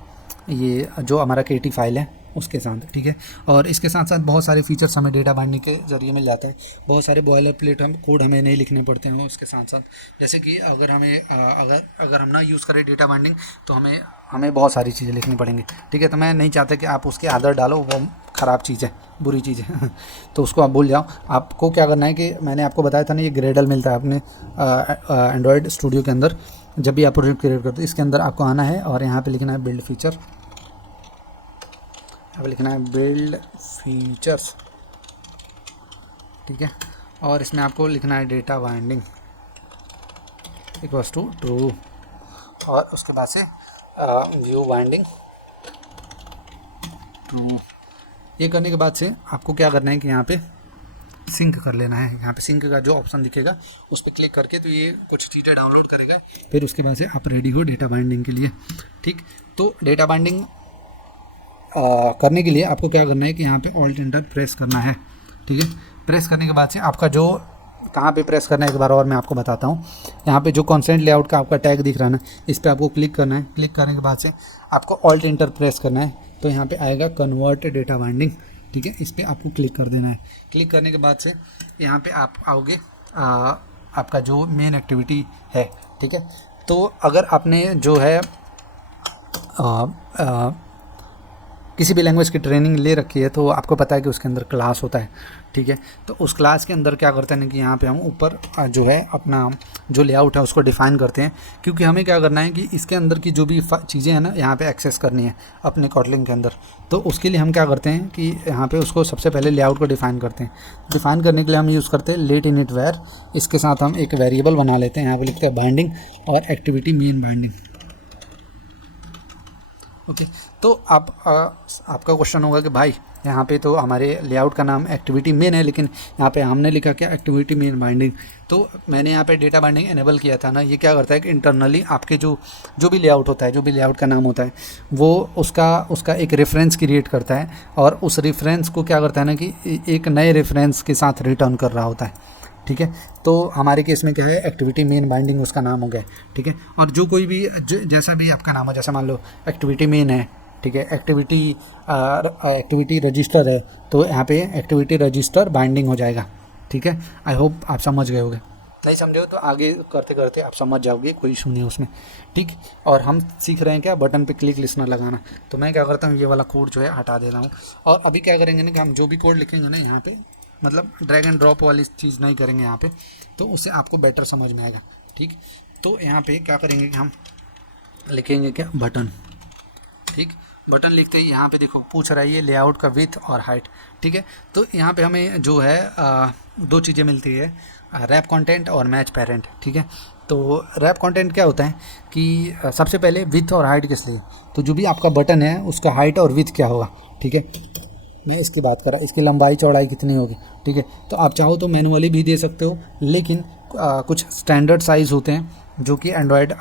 ये जो हमारा KT फाइल है उसके साथ, ठीक है। और इसके साथ साथ बहुत सारे फीचर्स हमें डेटा बाइंडिंग के ज़रिए मिल जाते हैं। बहुत सारे बॉयलर प्लेट हम कोड हमें नहीं लिखने पड़ते हैं उसके साथ साथ। जैसे कि अगर हमें अगर हम ना यूज़ करें डेटा बाइंडिंग तो हमें बहुत सारी चीज़ें लिखनी पड़ेंगी, ठीक है। तो मैं नहीं चाहता कि आप उसके आदर डालो, वो ख़राब चीज़ है, बुरी चीज़ है तो उसको आप भूल जाओ। आपको क्या करना है कि मैंने आपको बताया था ना, ये ग्रेडल मिलता है अपने एंड्रॉयड स्टूडियो के अंदर। जब भी आप प्रोजेक्ट क्रिएट करते हो इसके अंदर आपको आना है और यहाँ पे लिखना है बिल्ड फीचर, अब लिखना है बिल्ड फीचर्स, ठीक है। और इसमें आपको लिखना है data binding equals to true, और उसके बाद से व्यू बाइंडिंग ट्रू। ये करने के बाद से आपको क्या करना है कि यहाँ पे सिंक कर लेना है। यहाँ पे सिंक का जो ऑप्शन दिखेगा उस पर क्लिक करके तो ये कुछ चीज़ें डाउनलोड करेगा, फिर उसके बाद से आप रेडी हो डेटा बाइंडिंग के लिए, ठीक। तो डेटा बाइंडिंग करने के लिए आपको क्या करना है कि यहाँ पे ऑल्ट एंटर प्रेस करना है, ठीक है। प्रेस करने के बाद से आपका जो कहाँ पे प्रेस करना है एक बार और मैं आपको बताता हूँ। यहाँ पे जो कंस्ट्रेंट लेआउट का आपका टैग दिख रहा है ना, इस पर आपको क्लिक करना है। क्लिक करने के बाद से आपको ऑल्ट एंटर प्रेस करना है, तो यहाँ पे आएगा कन्वर्ट डेटा बाइंडिंग, ठीक है। इस पर आपको क्लिक कर देना है। क्लिक करने के बाद से यहाँ पर आप आओगे आपका जो मेन एक्टिविटी है, ठीक है। तो अगर आपने जो है किसी भी लैंग्वेज की ट्रेनिंग ले रखी है तो आपको पता है कि उसके अंदर क्लास होता है, ठीक है। तो उस क्लास के अंदर क्या करते हैं कि यहाँ पे हम ऊपर जो है अपना जो लेआउट है उसको डिफ़ाइन करते हैं, क्योंकि हमें क्या करना है कि इसके अंदर की जो भी चीज़ें हैं ना यहाँ पे एक्सेस करनी है अपने कॉटलिंग के अंदर। तो उसके लिए हम क्या करते हैं कि यहाँ पे उसको सबसे पहले लेआउट को डिफ़ाइन करते हैं। डिफ़ाइन करने के लिए हम यूज़ करते हैं लेट इनिट वेयर। इसके साथ हम एक वेरिएबल बना लेते हैं, यहाँ पर लिखते हैं बाइंडिंग और एक्टिविटी मेन बाइंडिंग, ओके। तो आपका क्वेश्चन होगा कि भाई यहाँ पे तो हमारे लेआउट का नाम एक्टिविटी मेन है, लेकिन यहाँ पे हमने लिखा क्या एक्टिविटी मेन बाइंडिंग। तो मैंने यहाँ पे डेटा बाइंडिंग एनेबल किया था ना, ये क्या करता है कि इंटरनली आपके जो भी लेआउट होता है, जो भी लेआउट का नाम होता है, वो उसका एक रेफरेंस क्रिएट करता है, और उस रेफरेंस को क्या करता है ना कि एक नए रेफरेंस के साथ रिटर्न कर रहा होता है, ठीक है। तो हमारे केस में क्या है, एक्टिविटी मेन बाइंडिंग उसका नाम हो गया, ठीक है। और जो कोई भी जैसा भी आपका नाम हो, जैसे मान लो एक्टिविटी मेन है, ठीक है, एक्टिविटी रजिस्टर है, तो यहाँ पे एक्टिविटी रजिस्टर बाइंडिंग हो जाएगा, ठीक है। आई होप आप समझ गए होंगे, नहीं समझे हो तो आगे करते करते आप समझ जाओगे, कोई इशू नहीं है उसमें, ठीक। और हम सीख रहे हैं क्या, बटन पे क्लिक लिसनर लगाना। तो मैं क्या करता हूँ, ये वाला कोड जो है हटा दे रहा हूँ। और अभी क्या करेंगे ना कि हम जो भी कोड लिखेंगे ना यहाँ पे, मतलब ड्रैग एंड ड्रॉप वाली चीज़ नहीं करेंगे यहाँ पे, तो उससे आपको बेटर समझ में आएगा, ठीक। तो यहाँ पे क्या करेंगे कि हम लिखेंगे क्या, बटन, ठीक। बटन लिखते ही यहाँ पे देखो पूछ रहा है ये लेआउट का विथ और हाइट, ठीक है। तो यहाँ पे हमें जो है दो चीज़ें मिलती है, रैप कंटेंट और मैच पेरेंट, ठीक है। तो रैप कंटेंट क्या होता है कि सबसे पहले विथ और हाइट किस लिए, तो जो भी आपका बटन है उसका हाइट और विथ क्या होगा, ठीक है। मैं इसकी बात कर रहा, इसकी लंबाई चौड़ाई कितनी होगी, ठीक है। तो आप चाहो तो मैनुअली भी दे सकते हो, लेकिन कुछ स्टैंडर्ड साइज़ होते हैं जो कि एंड्रॉयड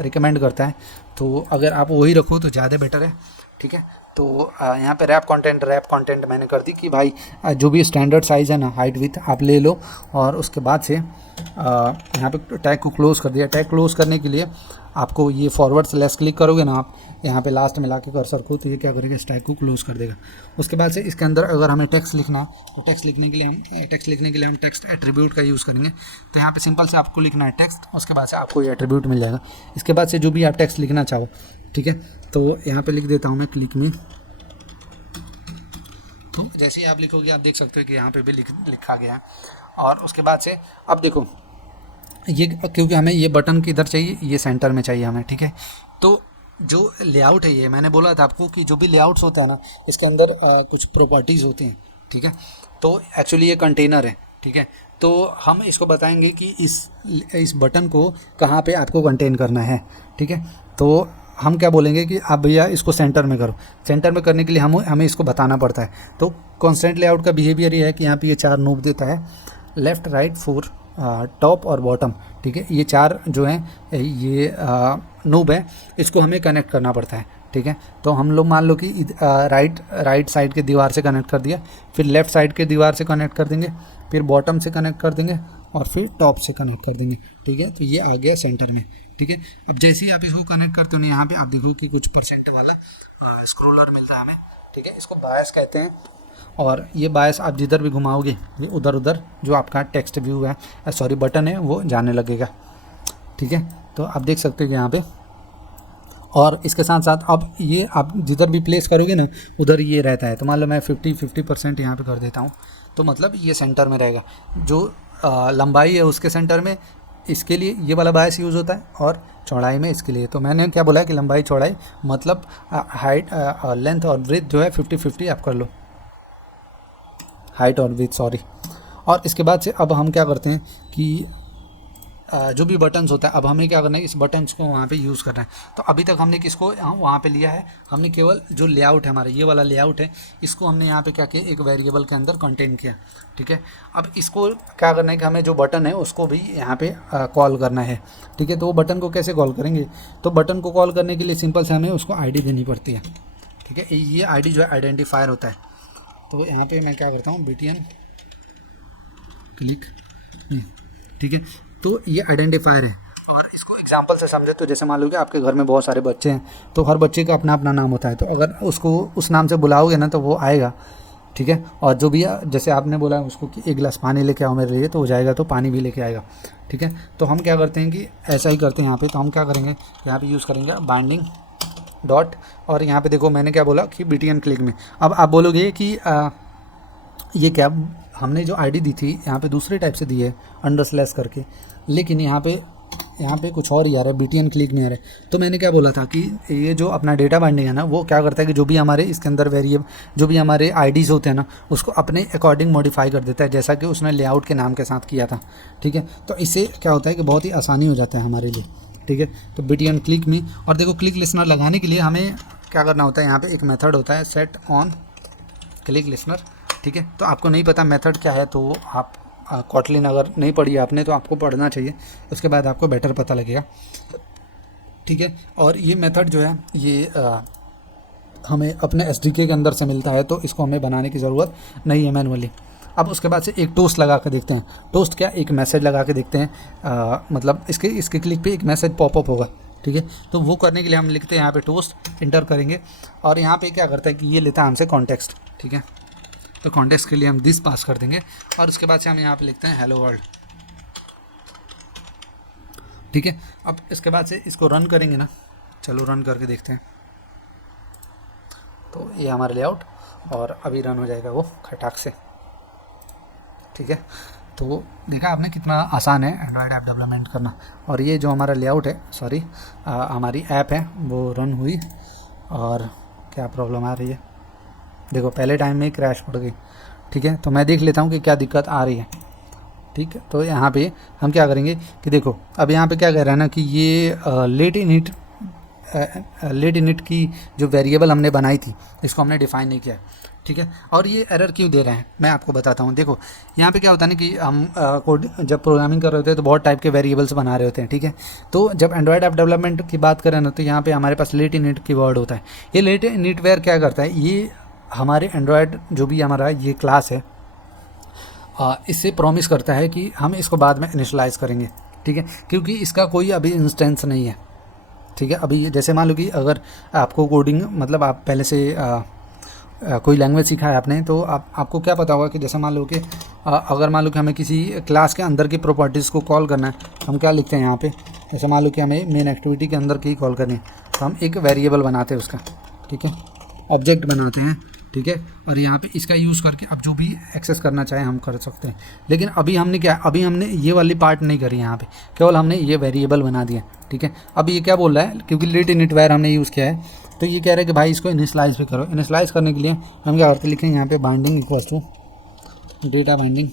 रिकमेंड करता है, तो अगर आप वही रखो तो ज़्यादा बेटर है, ठीक है। तो यहाँ पे रैप कंटेंट मैंने कर दी कि भाई जो भी स्टैंडर्ड साइज़ है ना, हाइट विथ आप ले लो। और उसके बाद से यहाँ पे टैग को क्लोज़ कर दिया। टैग क्लोज़ करने के लिए आपको ये फॉरवर्ड स्लैश क्लिक करोगे ना आप, यहाँ पे लास्ट में लाके कर्सर को, तो ये क्या करेगा, इस टैग को क्लोज़ कर देगा। उसके बाद से इसके अंदर अगर हमें टेक्स्ट लिखना है, तो टेक्स्ट लिखने के लिए हम टेक्स्ट एट्रीब्यूट का यूज़ करेंगे। तो यहाँ पे सिंपल से आपको लिखना है टेक्स्ट, उसके बाद से आपको ये एट्रीब्यूट मिल जाएगा। इसके बाद से जो भी आप टेक्स्ट लिखना चाहो, ठीक है। तो यहाँ पे लिख देता हूँ मैं क्लिक में। तो जैसे ही आप लिखोगे आप देख सकते हो कि यहाँ पे भी लिखा गया है। और उसके बाद से अब देखो ये, क्योंकि हमें ये बटन किधर चाहिए, ये सेंटर में चाहिए हमें, ठीक है। तो जो लेआउट है, ये मैंने बोला था आपको कि जो भी लेआउट्स होता है ना, इसके अंदर कुछ प्रॉपर्टीज़ होती हैं, ठीक है। तो एक्चुअली ये कंटेनर है, ठीक है। तो हम इसको बताएंगे कि इस बटन को कहाँ पे आपको कंटेन करना है, ठीक है। तो हम क्या बोलेंगे कि आप भैया इसको सेंटर में करो। सेंटर में करने के लिए हमें इसको बताना पड़ता है। तो कॉन्स्टेंट लेआउट का बिहेवियर ये है कि यहाँ पे ये 4 नोब देता है, लेफ़्ट राइट 4 टॉप और बॉटम, ठीक है। ये 4 जो हैं ये नोब है, इसको हमें कनेक्ट करना पड़ता है, ठीक है। तो हम लोग मान लो कि राइट साइड के दीवार से कनेक्ट कर दिया, फिर लेफ़्ट साइड के दीवार से कनेक्ट कर देंगे, फिर बॉटम से कनेक्ट कर देंगे और फिर टॉप से कनेक्ट कर देंगे, ठीक है। तो ये आ गया सेंटर में, ठीक है। अब जैसे ही आप इसको कनेक्ट करते हो ना, यहाँ पे आप देखो कि कुछ परसेंट वाला स्क्रॉलर मिलता है हमें, ठीक है। इसको बायस कहते हैं। और ये बायस आप जिधर भी घुमाओगे ये उधर उधर जो आपका टेक्स्ट व्यू है, सॉरी बटन है, वो जाने लगेगा, ठीक है। तो आप देख सकते हो यहाँ पे। और इसके साथ साथ अब ये आप जिधर भी प्लेस करोगे ना, उधर ये रहता है। तो मान लो मैं 50% यहाँ पे कर देता हूँ, तो मतलब ये सेंटर में रहेगा। जो लंबाई है उसके सेंटर में इसके लिए ये वाला बायस यूज़ होता है, और चौड़ाई में इसके लिए। तो मैंने क्या बोला कि लंबाई चौड़ाई मतलब हाइट लेंथ और ब्रेथ जो है 50-50 आप कर लो, हाइट और विथ, सॉरी। और इसके बाद से अब हम क्या करते हैं कि जो भी बटन्स होता है, अब हमें क्या करना है, इस बटन्स को वहाँ पे यूज़ करना है। तो अभी तक हमने किसको वहाँ पे लिया है, हमने केवल जो लेआउट है हमारा, ये वाला लेआउट है, इसको हमने यहाँ पे क्या किया, एक वेरिएबल के अंदर कंटेन किया, ठीक है। अब इसको क्या करना है कि हमें जो बटन है उसको भी यहाँ पे कॉल करना है, ठीक है। तो वो बटन को कैसे कॉल करेंगे, तो बटन को कॉल करने के लिए सिंपल से हमें उसको ID देनी पड़ती है, ठीक है। ये ID जो है आइडेंटिफायर होता है। तो यहाँ पे मैं क्या करता हूँ, BTN क्लिक, ठीक है। तो ये आइडेंटिफायर है। और इसको एग्जांपल से समझे तो जैसे मान लो कि आपके घर में बहुत सारे बच्चे हैं, तो हर बच्चे का अपना अपना नाम होता है। तो अगर उसको उस नाम से बुलाओगे ना तो वो आएगा, ठीक है। और जो भी जैसे आपने बोला उसको कि 1 गिलास पानी लेके आओ मेरे लिए, तो हो जाएगा, तो पानी भी लेके आएगा, ठीक है। तो हम क्या करते हैं कि ऐसा ही करते हैं यहाँ पे। तो हम क्या करेंगे, यहाँ पे यूज़ करेंगे बाइंडिंग डॉट, और यहाँ पे देखो मैंने क्या बोला कि BTN क्लिक में। अब आप बोलोगे कि ये क्या, हमने जो ID दी थी यहाँ पे दूसरे टाइप से दी है, अंडर स्लैश करके, लेकिन यहाँ पे कुछ और ही आ रहा है, BTN क्लिक नहीं आ रहा है। तो मैंने क्या बोला था कि ये जो अपना डेटा बाइंडिंग है ना, वो क्या करता है कि जो भी हमारे इसके अंदर वेरिएबल, जो भी हमारे IDs होते हैं ना, उसको अपने अकॉर्डिंग मॉडिफाई कर देता है, जैसा कि उसने लेआउट के नाम के साथ किया था, ठीक है। तो इससे क्या होता है कि बहुत ही आसानी हो जाता है हमारे लिए, ठीक है। तो BTN क्लिक में, और देखो क्लिक लिसनर लगाने के लिए हमें क्या करना होता है, यहाँ पे एक मेथड होता है सेट ऑन क्लिक लिसनर, ठीक है। तो आपको नहीं पता मेथड क्या है, तो आप कॉटलिन अगर नहीं पढ़ी आपने तो आपको पढ़ना चाहिए, उसके बाद आपको बेटर पता लगेगा, ठीक है। और ये मेथड जो है ये हमें अपने SDK के अंदर से मिलता है, तो इसको हमें बनाने की ज़रूरत नहीं है मैनुअली। अब उसके बाद से एक टोस्ट लगा के देखते हैं। टोस्ट क्या, एक मैसेज लगा के देखते हैं, मतलब इसके क्लिक पे एक मैसेज पॉपअप होगा, ठीक है। तो वो करने के लिए हम लिखते हैं यहाँ पे टोस्ट, इंटर करेंगे और यहाँ पे क्या करता है कि ये लेता है हमसे कॉन्टेक्स्ट, ठीक है। तो कॉन्टेक्स्ट के लिए हम दिस पास कर देंगे और उसके बाद से हम यहाँ पे लिखते हैं हेलो वर्ल्ड, ठीक है। अब इसके बाद से इसको रन करेंगे ना, चलो रन करके देखते हैं। तो ये हमारा लेआउट और अभी रन हो जाएगा वो खटाक से, ठीक है। तो देखा आपने कितना आसान है एंड्रॉयड ऐप डेवलपमेंट करना। और ये जो हमारा लेआउट है, सॉरी हमारी ऐप है वो रन हुई और क्या प्रॉब्लम आ रही है, देखो पहले टाइम में ही क्रैश पड़ गई, ठीक है। तो मैं देख लेता हूँ कि क्या दिक्कत आ रही है, ठीक है। तो यहाँ पे हम क्या करेंगे कि देखो अब यहाँ पे क्या कह रहा है ना कि ये लेट इनिट की जो वेरिएबल हमने बनाई थी इसको हमने डिफाइन नहीं किया, ठीक है। और ये एरर क्यों दे रहे हैं मैं आपको बताता हूँ। देखो यहाँ पे क्या होता है ना कि हम कोड जब प्रोग्रामिंग कर रहे होते हैं तो बहुत टाइप के वेरिएबल्स बना रहे होते हैं, ठीक है। तो जब एंड्रॉयड ऐप डेवलपमेंट की बात करें ना तो यहाँ पे हमारे पास लेट इनिट की वर्ड होता है। ये लेट इनिट वेयर क्या करता है, ये हमारे एंड्रॉयड जो भी हमारा ये क्लास है इससे प्रॉमिस करता है कि हम इसको बाद में इनिशियलाइज़ करेंगे, ठीक है। क्योंकि इसका कोई अभी इंस्टेंस नहीं है, ठीक है। अभी जैसे मान लो कि अगर आपको कोडिंग मतलब आप पहले से कोई लैंग्वेज सीखा है आपने तो आपको क्या पता होगा कि जैसे मान लो कि अगर मान लो कि हमें किसी क्लास के अंदर की प्रॉपर्टीज़ को कॉल करना है, हम क्या लिखते हैं यहाँ पे, जैसे मान लो कि हमें मेन एक्टिविटी के अंदर की कॉल करनी है तो हम एक वेरिएबल बनाते हैं उसका, ठीक है, ऑब्जेक्ट बनाते हैं, ठीक है। और यहाँ पे इसका यूज़ करके अब जो भी एक्सेस करना चाहे हम कर सकते हैं। लेकिन अभी हमने क्या, अभी हमने ये वाली पार्ट नहीं करी यहाँ पे, केवल हमने ये वेरिएबल बना दिया, ठीक है। अब ये क्या बोल रहा है, क्योंकि लेट इनिट वेयर हमने यूज़ किया है तो ये कह रहा है कि भाई इसको इनिशियलाइज भी करो। इनिशियलाइज करने के लिए हम क्या करते लिखेंगे यहाँ पे binding equals to data binding,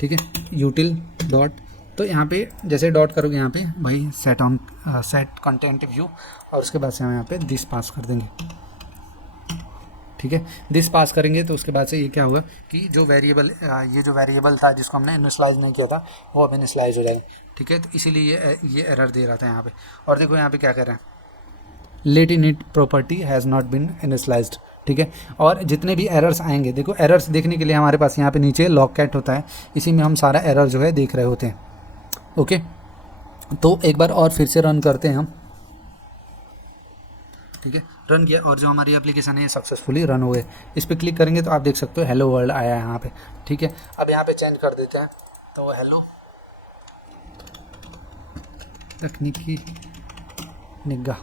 ठीक है, यूटिल डॉट, तो यहाँ पे जैसे डॉट करोगे यहाँ पे भाई सेट कंटेंट व्यू और उसके बाद से हम यहाँ पे दिस पास कर देंगे, ठीक है। दिस पास करेंगे तो उसके बाद से ये क्या होगा कि जो वेरिएबल ये जो वेरिएबल था जिसको हमने इनिशियलाइज नहीं किया था वो अब इनिशियलाइज हो जाएगा, ठीक है। तो इसीलिए ये एरर दे रहा था यहाँ पे। और देखो यहाँ पे क्या कर रहे हैं, lateinit property has not been initialized, ठीक है। और जितने भी एरर्स आएंगे, देखो एरर्स देखने के लिए हमारे पास यहाँ पे नीचे लॉग कैट होता है, इसी में हम सारा एरर जो है देख रहे होते हैं, ओके। तो एक बार और फिर से रन करते हैं हम, ठीक है। रन किया और जो हमारी एप्लीकेशन है सक्सेसफुली रन हुए। इस पर क्लिक करेंगे तो आप देख सकते हो हेलो वर्ल्ड आया है यहाँ पे, ठीक है। अब यहाँ पे चेंज कर देते हैं तो हेलो तकनीकी निगाह,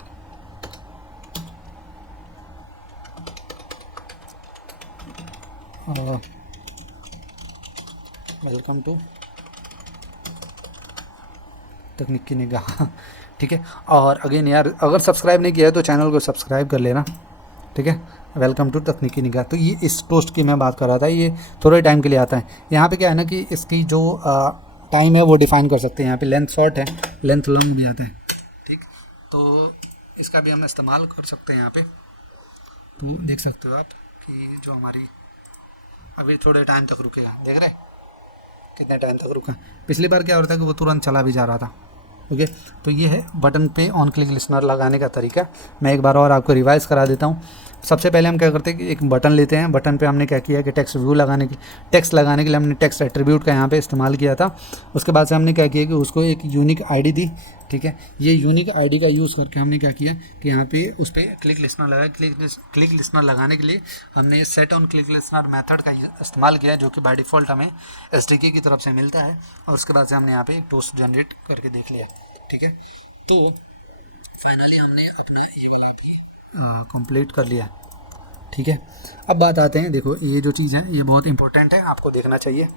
वेलकम टू तकनीकी निगाह, ठीक है। और अगेन यार अगर सब्सक्राइब नहीं किया है तो चैनल को सब्सक्राइब कर लेना, ठीक है। वेलकम टू तकनीकी निगाह। तो ये इस टोस्ट की मैं बात कर रहा था, ये थोड़े टाइम के लिए आता है। यहाँ पे क्या है ना कि इसकी जो टाइम है वो डिफाइन कर सकते हैं। यहाँ पे लेंथ शॉर्ट है, लेंथ लॉन्ग भी आता है, ठीक। तो इसका भी हम इस्तेमाल कर सकते हैं यहाँ पे। तो देख सकते हो आप कि जो हमारी अभी थोड़े टाइम तक रुकेगा, देख रहे कितने टाइम तक रुका। पिछली बार क्या हो रहा था कि वो तुरंत चला भी जा रहा था, ओके। तो ये है बटन पे ऑन क्लिक लिसनर लगाने का तरीका। मैं एक बार और आपको रिवाइज़ करा देता हूँ। सबसे पहले हम क्या करते हैं कि एक बटन लेते हैं, बटन पे हमने क्या किया कि टेक्स्ट लगाने के लिए हमने टेक्स्ट एट्रीब्यूट का यहाँ पे इस्तेमाल किया था। उसके बाद से हमने क्या किया कि उसको एक यूनिक आईडी दी, ठीक है। ये यूनिक आईडी का यूज़ करके हमने क्या किया कि यहाँ पे उस पर क्लिक लिसनर लगाया। क्लिक लिसनर लगाने के लिए हमने set on click listener method का इस्तेमाल किया जो कि बाय डिफ़ॉल्ट हमें SDK की तरफ से मिलता है। और उसके बाद से हमने यहाँ पे एक टोस्ट जनरेट करके देख लिया, ठीक है। तो फाइनली हमने अपना ये वाला भी कंप्लीट कर लिया, ठीक है। अब बात आते हैं, देखो ये जो चीज़ है ये बहुत इंपॉर्टेंट है, आपको देखना चाहिए।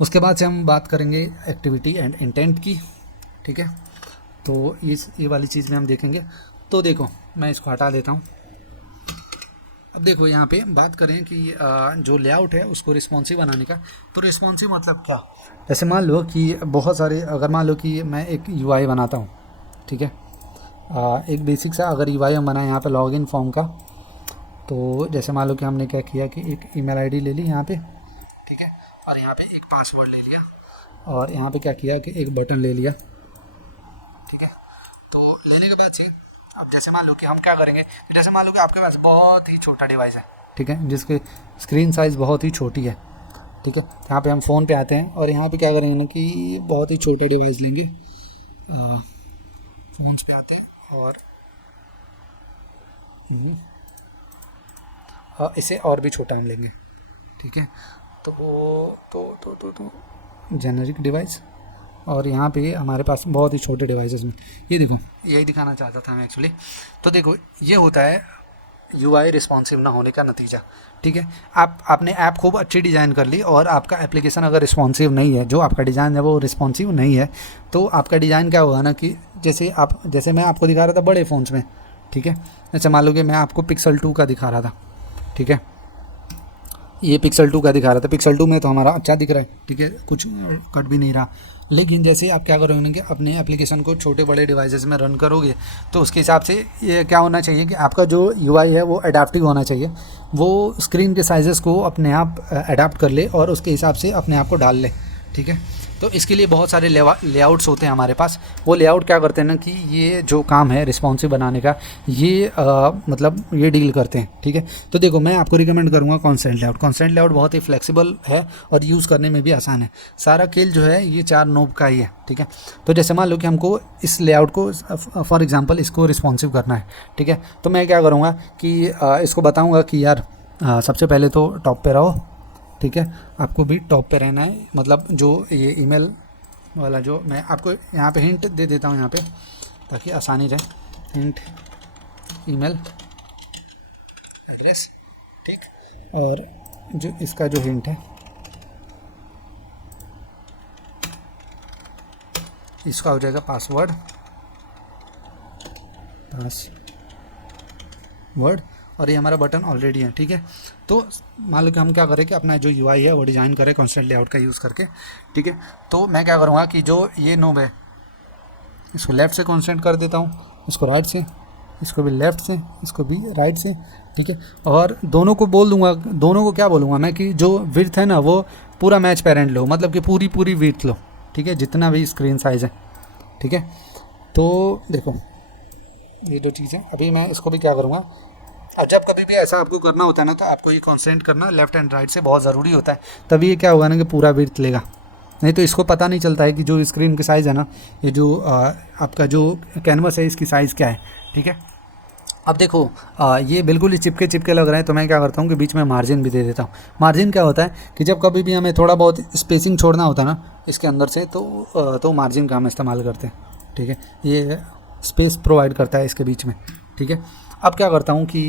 उसके बाद से हम बात करेंगे एक्टिविटी एंड इंटेंट की, ठीक है। तो ये वाली चीज़ में हम देखेंगे। तो देखो मैं इसको हटा देता हूँ। अब देखो यहाँ पे बात करें कि जो लेआउट है उसको रिस्पॉन्सिव बनाने का। तो रिस्पॉन्सिव मतलब क्या, जैसे मान लो कि बहुत सारे, अगर मान लो कि मैं एक UI बनाता हूँ, ठीक है। एक बेसिक सा अगर UI हम बनाए यहाँ पे लॉगिन फॉर्म का, तो जैसे मान लो कि हमने क्या किया कि एक ईमेल आईडी ले ली यहाँ पे, ठीक है। और यहाँ पे एक पासवर्ड ले लिया और यहाँ पे क्या किया कि एक बटन ले लिया, ठीक है। तो लेने के बाद से अब जैसे मान लो कि हम क्या करेंगे, जैसे मान लो कि आपके पास बहुत ही छोटा डिवाइस है, ठीक है, जिसकी स्क्रीन साइज़ बहुत ही छोटी है। ठीक है, यहाँ पे हम फ़ोन पे आते हैं और यहाँ पे क्या करेंगे ना कि बहुत ही छोटे डिवाइस लेंगे, फ़ोन्स पे आते हैं और इसे और भी छोटा हम लेंगे। ठीक है, तो जेनरिक डिवाइस, और यहाँ पे हमारे पास बहुत ही छोटे डिवाइसेस में ये देखो, यही दिखाना चाहता था मैं एक्चुअली। तो देखो ये होता है यूआई रिस्पॉन्सिव ना होने का नतीजा। ठीक है, आपने ऐप खूब अच्छी डिज़ाइन कर ली और आपका एप्लीकेशन अगर रिस्पॉन्सिव नहीं है, जो आपका डिज़ाइन है वो रिस्पॉन्सिव नहीं है, तो आपका डिज़ाइन क्या होगा ना कि जैसे मैं आपको दिखा रहा था बड़े फ़ोन्स में। ठीक है, जैसे मान लो कि मैं आपको पिक्सल 2 का दिखा रहा था। ठीक है, ये पिक्सल 2 का दिखा रहा था, पिक्सल 2 में तो हमारा अच्छा दिख रहा है। ठीक है, कुछ कट भी नहीं रहा। लेकिन जैसे आप क्या करोगे ना कि अपने एप्लीकेशन को छोटे बड़े डिवाइसेस में रन करोगे, तो उसके हिसाब से ये क्या होना चाहिए कि आपका जो यूआई है वो अडेप्टिव होना चाहिए, वो स्क्रीन के साइज़ेस को अपने आप अडेप्ट कर ले और उसके हिसाब से अपने आप को डाल ले। ठीक है, तो इसके लिए बहुत सारे लेआउट्स होते हैं हमारे पास। वो लेआउट क्या करते हैं ना कि ये जो काम है रिस्पॉन्सिव बनाने का, ये मतलब ये डील करते हैं। ठीक है, तो देखो मैं आपको रिकमेंड करूँगा कॉन्स्टेंट लेआउट। कॉन्स्टेंट लेआउट बहुत ही फ्लेक्सिबल है और यूज़ करने में भी आसान है। सारा खेल जो है ये 4 नोब का ही है। ठीक है, तो जैसे मान लो कि हमको इस लेआउट को फॉर एग्जांपल इसको रिस्पॉन्सिव करना है। ठीक है, तो मैं क्या करूँगा कि इसको बताऊँगा कि यार सबसे पहले तो टॉप पे रहो। ठीक है, आपको भी टॉप पे रहना है, मतलब जो ये ईमेल वाला जो मैं आपको यहाँ पे हिंट दे देता हूँ यहाँ पे, ताकि आसानी रहे। Hint email address. ठीक, और जो इसका जो हिंट है इसका हो जाएगा पासवर्ड। और ये हमारा बटन ऑलरेडी है। ठीक है, तो मान लो कि हम क्या करें कि अपना जो यूआई है वो डिज़ाइन करें कॉन्स्टेंट लेआउट का यूज़ करके। ठीक है, तो मैं क्या करूँगा कि जो ये नोब है इसको लेफ़्ट से कॉन्स्टेंट कर देता हूँ, इसको राइट से, इसको भी लेफ़्ट से, इसको भी राइट से। ठीक है, और दोनों को बोल दूँगा, दोनों को क्या बोलूँगा मैं कि जो विड्थ है ना वो पूरा मैच पेरेंट लो, मतलब कि पूरी विड्थ लो। ठीक है, जितना भी स्क्रीन साइज़ है। ठीक है, तो देखो ये दो चीज़ें, अभी मैं इसको भी क्या करूँगा, और जब कभी भी ऐसा आपको करना होता है ना तो आपको ये कॉन्सेंट करना लेफ्ट एंड राइट से बहुत ज़रूरी होता है, तभी ये क्या होगा ना कि पूरा विड्थ लेगा। नहीं तो इसको पता नहीं चलता है कि जो स्क्रीन की साइज़ है ना, ये जो आपका जो कैनवस है इसकी साइज़ क्या है। ठीक है, अब देखो ये बिल्कुल ही चिपके लग रहे हैं, तो मैं क्या करता हूँ कि बीच में मार्जिन भी दे देता हूँ। मार्जिन क्या होता है कि जब कभी भी हमें थोड़ा बहुत स्पेसिंग छोड़ना होता है ना इसके अंदर से, तो मार्जिन का हम इस्तेमाल करते हैं। ठीक है, ये स्पेस प्रोवाइड करता है इसके बीच में। ठीक है, अब क्या करता हूँ कि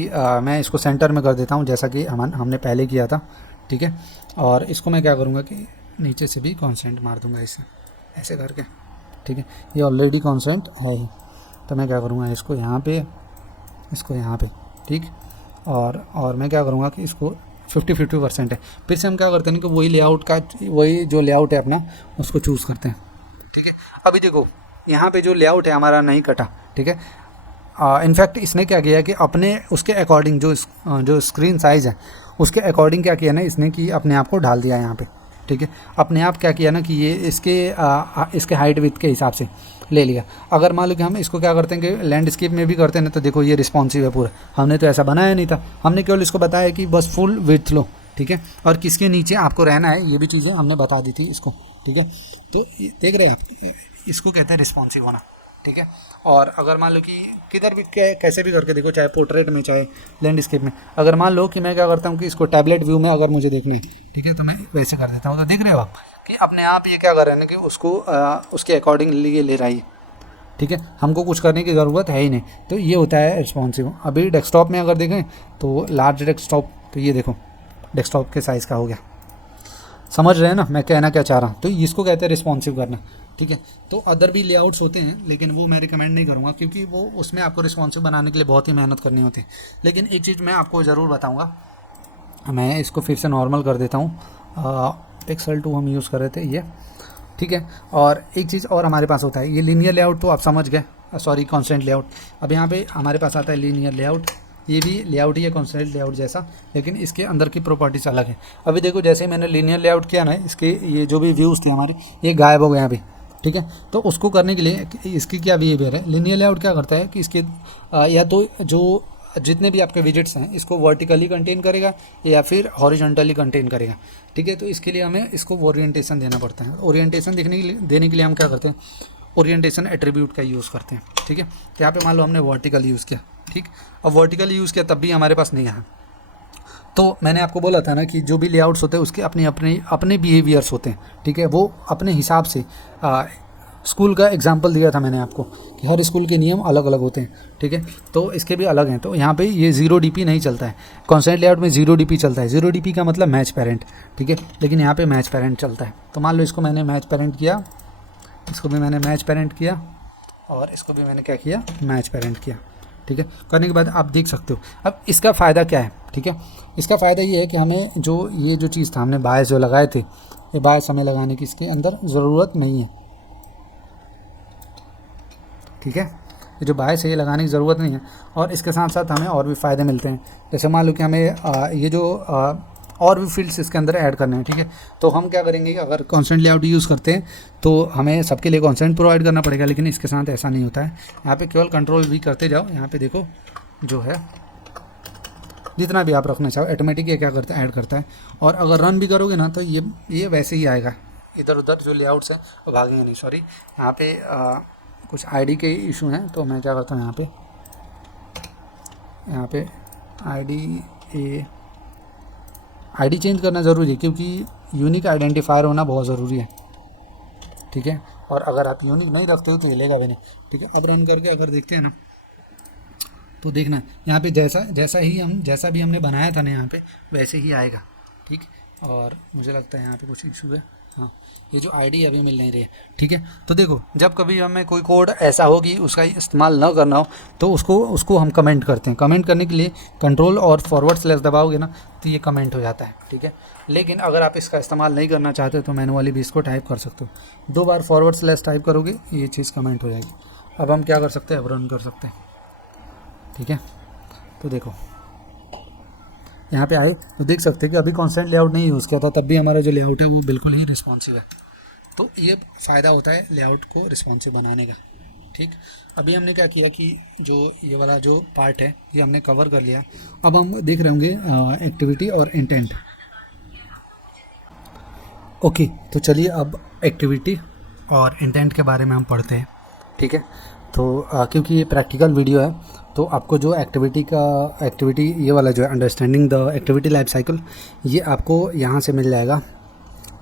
मैं इसको सेंटर में कर देता हूँ, जैसा कि हमने पहले किया था। ठीक है, और इसको मैं क्या करूँगा कि नीचे से भी कॉन्सेंट मार दूँगा इसे ऐसे करके। ठीक है, ये ऑलरेडी कॉन्सेंट है, तो मैं क्या करूँगा इसको यहाँ पे, इसको यहाँ पे। ठीक, और मैं क्या करूँगा कि इसको 50-50% है। फिर से हम क्या करते हैं कि वही जो लेआउट है अपना उसको चूज़ करते हैं। ठीक है, अभी देखो यहाँ पे जो लेआउट है हमारा नहीं कटा। ठीक है, इनफैक्ट इसने क्या किया कि अपने उसके अकॉर्डिंग जो स्क्रीन साइज़ है उसके अकॉर्डिंग क्या किया ना इसने कि अपने आप को ढाल दिया यहाँ पे। ठीक है, अपने आप क्या किया ना कि ये इसके हाइट विड्थ के हिसाब से ले लिया। अगर मान लो कि हम इसको क्या करते हैं कि लैंडस्केप में भी करते हैं ना, तो देखो ये रिस्पॉन्सिव है पूरा। हमने तो ऐसा बनाया नहीं था, हमने केवल इसको बताया कि बस फुल विड्थ लो। ठीक है, और किसके नीचे आपको रहना है ये भी चीज़ें हमने बता दी थी इसको। ठीक है, तो देख रहे हैं आप, इसको कहते हैं रिस्पॉन्सिव होना। ठीक है, और अगर मान लो कि किधर भी कैसे भी करके देखो, चाहे पोर्ट्रेट में चाहे लैंडस्केप में, अगर मान लो कि मैं क्या करता हूँ कि इसको टैबलेट व्यू में अगर मुझे देखना है, ठीक है, तो मैं वैसे कर देता हूँ। तो देख रहे हो आप कि अपने आप ये क्या कर रहे हैं ना कि उसको उसके अकॉर्डिंग ले रहा है। ठीक है, हमको कुछ करने की ज़रूरत है ही नहीं। तो ये होता है रिस्पॉन्सिव। अभी डेस्कटॉप में अगर देखें तो लार्ज डेस्कटॉप, तो ये देखो डेस्कटॉप के साइज़ का हो गया। समझ रहे हैं ना मैं कहना क्या चाह रहा हूँ, तो इसको कहते हैं रिस्पॉन्सिव करना। ठीक है, तो अदर भी लेआउट्स होते हैं लेकिन वो मैं रिकमेंड नहीं करूँगा, क्योंकि वो उसमें आपको रिस्पॉन्सिव बनाने के लिए बहुत ही मेहनत करनी होती है। लेकिन एक चीज़ मैं आपको ज़रूर बताऊँगा, मैं इसको फिर से नॉर्मल कर देता हूँ। पिक्सल 2 हम यूज़ कर रहे थे ये। ठीक है, और एक चीज़ और हमारे पास होता है, ये लीनियर लेआउट तो आप समझ गए, सॉरी कॉन्स्टेंट लेआउट। अब यहाँ पे हमारे पास आता है लीनियर लेआउट, ये भी लेआउट ही है कॉन्स्टेंट लेआउट जैसा, लेकिन इसके अंदर की प्रॉपर्टीज अलग है। अभी देखो जैसे ही मैंने लीनियर लेआउट किया ना, इसके ये जो भी व्यूज़ थे हमारे ये गायब हो गए अभी। ठीक है, तो उसको करने के लिए इसकी क्या बिहेवियर है, लीनियर लेआउट क्या करता है कि इसके या तो जो जितने भी आपके विजिट्स हैं इसको वर्टिकली कंटेन करेगा या फिर हॉरिजॉन्टली कंटेन करेगा, ठीक है। तो इसके लिए हमें इसको ओरिएंटेशन देना पड़ता है। ओरिएंटेशन देने के लिए हम क्या करते हैं, ओरिएंटेशन एट्रीब्यूट का यूज़ करते हैं, ठीक है। तो यहाँ पे मान लो हमने वर्टिकल यूज़ किया, ठीक। अब वर्टिकल यूज़ किया तब भी हमारे पास नहीं आया, तो मैंने आपको बोला था ना कि जो भी लेआउट्स होते हैं उसके अपने बिहेवियर्स होते हैं, ठीक है। वो अपने हिसाब से स्कूल का एग्जांपल दिया था मैंने आपको कि हर स्कूल के नियम अलग अलग होते हैं, ठीक है। तो इसके भी अलग हैं। तो यहाँ पे ये 0 DP नहीं चलता है, कॉन्स्टेंट लेआउट में 0 DP चलता है। 0 DP का मतलब मैच पेरेंट, ठीक है, लेकिन यहाँ पे मैच पेरेंट चलता है। तो मान लो इसको मैंने मैच पेरेंट किया, इसको भी मैंने मैच पेरेंट किया और इसको भी मैंने क्या किया, मैच पेरेंट किया, ठीक है। करने के बाद आप देख सकते हो अब इसका फ़ायदा क्या है, ठीक है। इसका फ़ायदा ये है कि हमें ये जो चीज़ था हमने बायस जो लगाए थे, ये बायस हमें लगाने की इसके अंदर ज़रूरत नहीं है, ठीक है। ये जो बायस है ये लगाने की ज़रूरत नहीं है। और इसके साथ साथ हमें और भी फ़ायदे मिलते हैं। जैसे मान लो कि हमें ये जो और भी फील्ड्स इसके अंदर ऐड करने हैं, ठीक है। तो हम क्या करेंगे, अगर कॉन्स्टेंट लेआउट यूज़ करते हैं तो हमें सबके लिए कॉन्स्टेंट प्रोवाइड करना पड़ेगा, लेकिन इसके साथ ऐसा नहीं होता है। यहाँ पे केवल कंट्रोल भी करते जाओ। यहाँ पे देखो जो है जितना भी आप रखना चाहो ऑटोमेटिक ये क्या करता है, ऐड करता है। और अगर रन भी करोगे ना तो ये वैसे ही आएगा, इधर उधर जो लेआउट्स हैं वो भागेंगे नहीं। सॉरी, यहाँ पे कुछ आईडी के इशू हैं, तो मैं क्या करता हूँ यहाँ पे आईडी चेंज करना ज़रूरी है, क्योंकि यूनिक आइडेंटिफायर होना बहुत ज़रूरी है, ठीक है। और अगर आप यूनिक नहीं रखते हो तो चलेगा भी नहीं, ठीक है। अब रन करके अगर देखते हैं ना तो देखना यहाँ पे जैसा भी हमने बनाया था ना यहाँ पे वैसे ही आएगा, ठीक। और मुझे लगता है यहाँ पे कुछ इशू है, हाँ, ये जो आईडी अभी मिल नहीं रही है, ठीक है। तो देखो जब कभी हमें कोई कोड ऐसा हो कि उसका इस्तेमाल ना करना हो तो उसको हम कमेंट करते हैं। कमेंट करने के लिए कंट्रोल और फॉरवर्ड स्लैश दबाओगे ना तो ये कमेंट हो जाता है, ठीक है। लेकिन अगर आप इसका इस्तेमाल नहीं करना चाहते तो मैनुअली भी इसको टाइप कर सकते हो। 2 बार फॉरवर्ड स्लैश टाइप करोगे ये चीज़ कमेंट हो जाएगी। अब हम क्या कर सकते हैं, अब रन कर सकते हैं, ठीक है। तो देखो यहाँ पे आए तो देख सकते हैं कि अभी कॉन्स्टेंट लेआउट नहीं यूज़ किया था तब भी हमारा जो लेआउट है वो बिल्कुल ही रिस्पॉन्सिव है। तो ये फ़ायदा होता है लेआउट को रिस्पॉन्सिव बनाने का, ठीक। अभी हमने क्या किया कि जो ये वाला जो पार्ट है ये हमने कवर कर लिया। अब हम देख रहे होंगे एक्टिविटी और इंटेंट। ओके, तो चलिए अब एक्टिविटी और इंटेंट के बारे में हम पढ़ते हैं, ठीक है। तो क्योंकि ये प्रैक्टिकल वीडियो है तो आपको जो एक्टिविटी ये वाला जो है understanding the activity life cycle, ये आपको यहाँ से मिल जाएगा,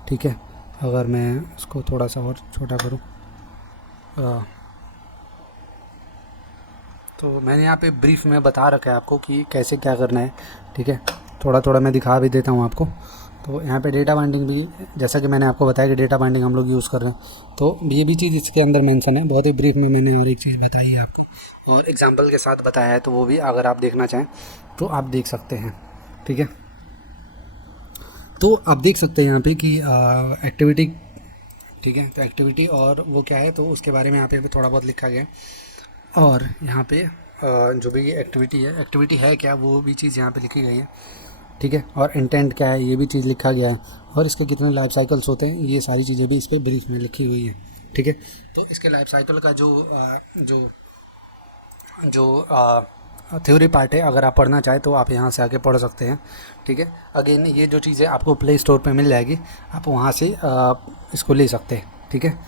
ठीक है। अगर मैं इसको थोड़ा सा और छोटा करूँ तो मैंने यहाँ पे ब्रीफ में बता रखा है आपको कि कैसे क्या करना है, ठीक है। थोड़ा थोड़ा मैं दिखा भी देता हूँ आपको। तो यहाँ पे डेटा बाइंडिंग भी, जैसा कि मैंने आपको बताया कि डेटा बाइंडिंग हम लोग यूज़ कर रहे हैं, तो ये भी चीज़ इसके अंदर मेंशन है। बहुत ही ब्रीफ में मैंने हर एक चीज़ बताई है आपको और एग्जांपल के साथ बताया है, तो वो भी अगर आप देखना चाहें तो आप देख सकते हैं, ठीक है। तो आप देख सकते हैं यहाँ पे कि एक्टिविटी, ठीक है। तो एक्टिविटी और वो क्या है तो उसके बारे में यहाँ पे थोड़ा बहुत लिखा गया है। और यहाँ पे जो भी एक्टिविटी है क्या वो भी चीज़ यहाँ पे लिखी गई है, ठीक है। और इंटेंट क्या है ये भी चीज़ लिखा गया है और इसके कितने लाइफ साइकिल्स होते हैं ये सारी चीज़ें भी इस पर ब्रीफ में लिखी हुई है, ठीक है। तो इसके लाइफ साइकिल का जो थ्योरी पार्ट है अगर आप पढ़ना चाहें तो आप यहाँ से आके पढ़ सकते हैं, ठीक है। अगेन ये जो चीज़ें आपको प्ले स्टोर पे मिल जाएगी, आप वहाँ से इसको ले सकते हैं, ठीक है।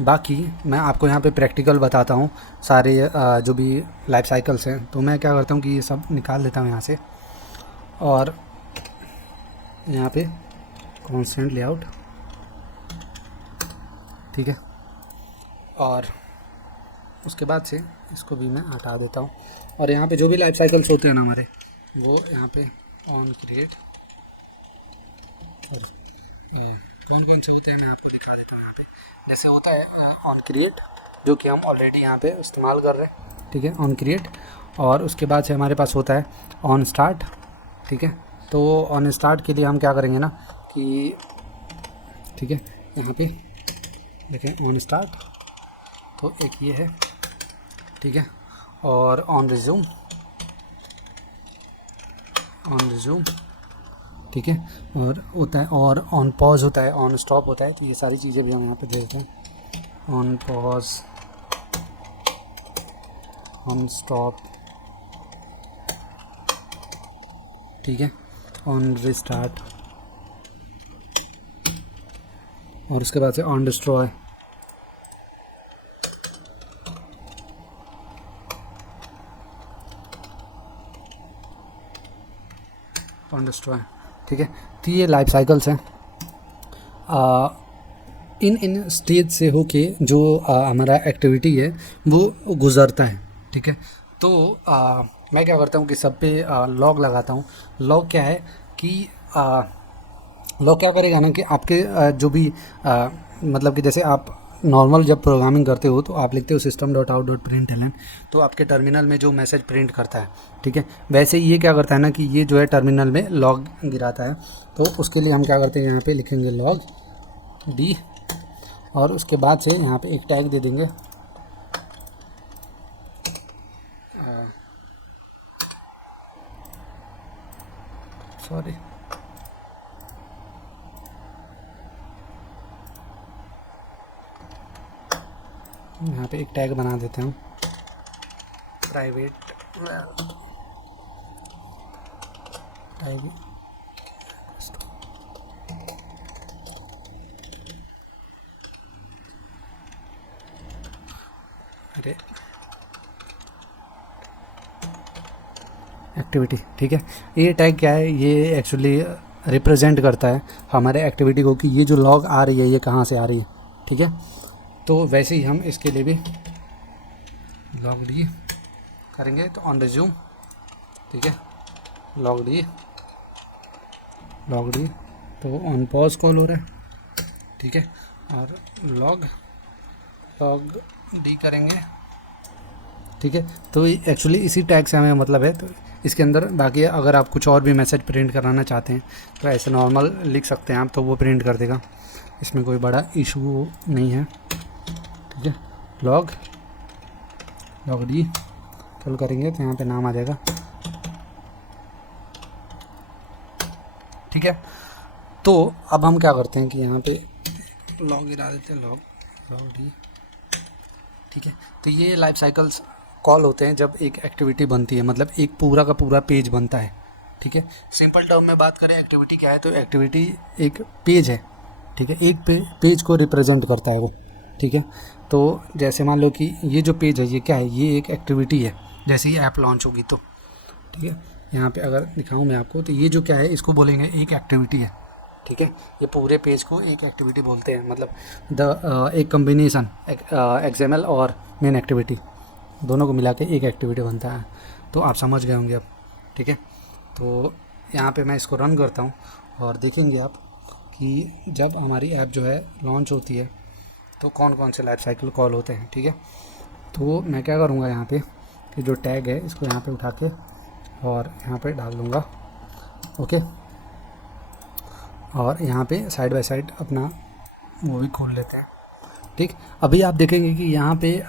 बाकी मैं आपको यहाँ पे प्रैक्टिकल बताता हूँ सारे जो भी लाइफ साइकिल्स हैं। तो मैं क्या करता हूँ कि ये सब निकाल लेता हूँ यहाँ से और यहाँ पे कॉन्स्टेंट लेआउट, ठीक है। और उसके बाद से इसको भी मैं हटा देता हूँ और यहाँ पे जो भी लाइफ साइकिल्स होते हैं ना हमारे वो यहाँ पे ऑन क्रिएट और कौन कौन से होते हैं मैं आपको दिखा देता हूँ। यहाँ पे जैसे होता है ऑन क्रिएट जो कि हम ऑलरेडी यहाँ पे इस्तेमाल कर रहे हैं, ठीक है, ऑन क्रिएट। और उसके बाद से हमारे पास होता है ऑन स्टार्ट, ठीक है। तो ऑन स्टार्ट के लिए हम क्या करेंगे ना कि, ठीक है, यहाँ पे देखें ऑन स्टार्ट तो एक ये है, ठीक है। और ऑन रिज्यूम, ठीक है। और होता है और ऑन पॉज होता है, ऑन स्टॉप होता है। तो ये सारी चीज़ें भी हम यहाँ पे दे देते हैं, ऑन पॉज, ऑन स्टॉप, ठीक है, ऑन रिस्टार्ट, और उसके बाद से ऑन डिस्ट्रॉय, ऑन डिस्ट्रॉय। ठीक है, तो ये लाइफ साइकिल्स हैं। इन स्टेज से होके जो हमारा एक्टिविटी है वो गुज़रता है। ठीक है, तो मैं क्या करता हूँ कि सब पे लॉग लगाता हूँ। लॉग क्या है कि लॉग क्या करेगा ना कि आपके जो भी मतलब कि जैसे आप नॉर्मल जब प्रोग्रामिंग करते हो तो आप लिखते हो system.out.println, तो आपके टर्मिनल में जो मैसेज प्रिंट करता है, ठीक है, वैसे ये क्या करता है ना कि ये जो है टर्मिनल में लॉग गिराता है। तो उसके लिए हम क्या करते हैं, यहाँ पे लिखेंगे लॉग डी, और उसके बाद से यहाँ पे एक टैग दे देंगे सॉरी यहाँ पे एक टैग बना देते हैं प्राइवेट टैग। अरे एक्टिविटी, ठीक है, ये टैग क्या है, ये एक्चुअली रिप्रेजेंट करता है हमारे एक्टिविटी को कि ये जो लॉग आ रही है ये कहाँ से आ रही है। ठीक है, तो वैसे ही हम इसके लिए भी लॉग डी करेंगे, तो ऑन रिज्यूम, ठीक है, लॉग डी तो ऑन पॉज कॉल हो रहा है। ठीक है, और लॉग डी करेंगे। ठीक है, तो एक्चुअली इसी टैग से हमें मतलब है। तो इसके अंदर बाकी अगर आप कुछ और भी मैसेज प्रिंट कराना चाहते हैं तो ऐसे नॉर्मल लिख सकते हैं आप, तो वो प्रिंट कर देगा, इसमें कोई बड़ा इशू नहीं है। ठीक है, लॉग डी कल करेंगे तो यहाँ पे नाम आ जाएगा। ठीक है, तो अब हम क्या करते हैं कि यहाँ पे लॉग गिरा देते हैं, लॉग डी। ठीक है, तो ये लाइफ साइकिल्स कॉल होते हैं जब एक एक्टिविटी बनती है, मतलब एक पूरा का पूरा पेज बनता है। ठीक है, सिंपल टर्म में बात करें एक्टिविटी क्या है, तो एक्टिविटी एक पेज है। ठीक है, एक पेज को रिप्रेजेंट करता है वो। ठीक है, तो जैसे मान लो कि ये जो पेज है ये क्या है, ये एक एक्टिविटी है। जैसे ही ऐप लॉन्च होगी तो ठीक है, यहाँ पे अगर दिखाऊँ मैं आपको, तो ये जो क्या है इसको बोलेंगे एक एक्टिविटी है। ठीक है, ये पूरे पेज को एक एक्टिविटी बोलते हैं, मतलब एक कम्बिनेशन XML और मेन एक्टिविटी दोनों को मिला के एक एक्टिविटी बनता है। तो आप समझ गए होंगे अब। ठीक है, तो यहाँ पे मैं इसको रन करता हूँ और देखेंगे आप कि जब हमारी ऐप जो है लॉन्च होती है तो कौन कौन से लाइफ साइकिल कॉल होते हैं। ठीक है, तो मैं क्या करूँगा यहाँ पे कि जो टैग है इसको यहाँ पे उठा के और यहाँ पे डाल दूँगा। ओके, और यहाँ पे साइड बाय साइड अपना वो भी खोल लेते हैं। ठीक, अभी आप देखेंगे कि यहाँ पे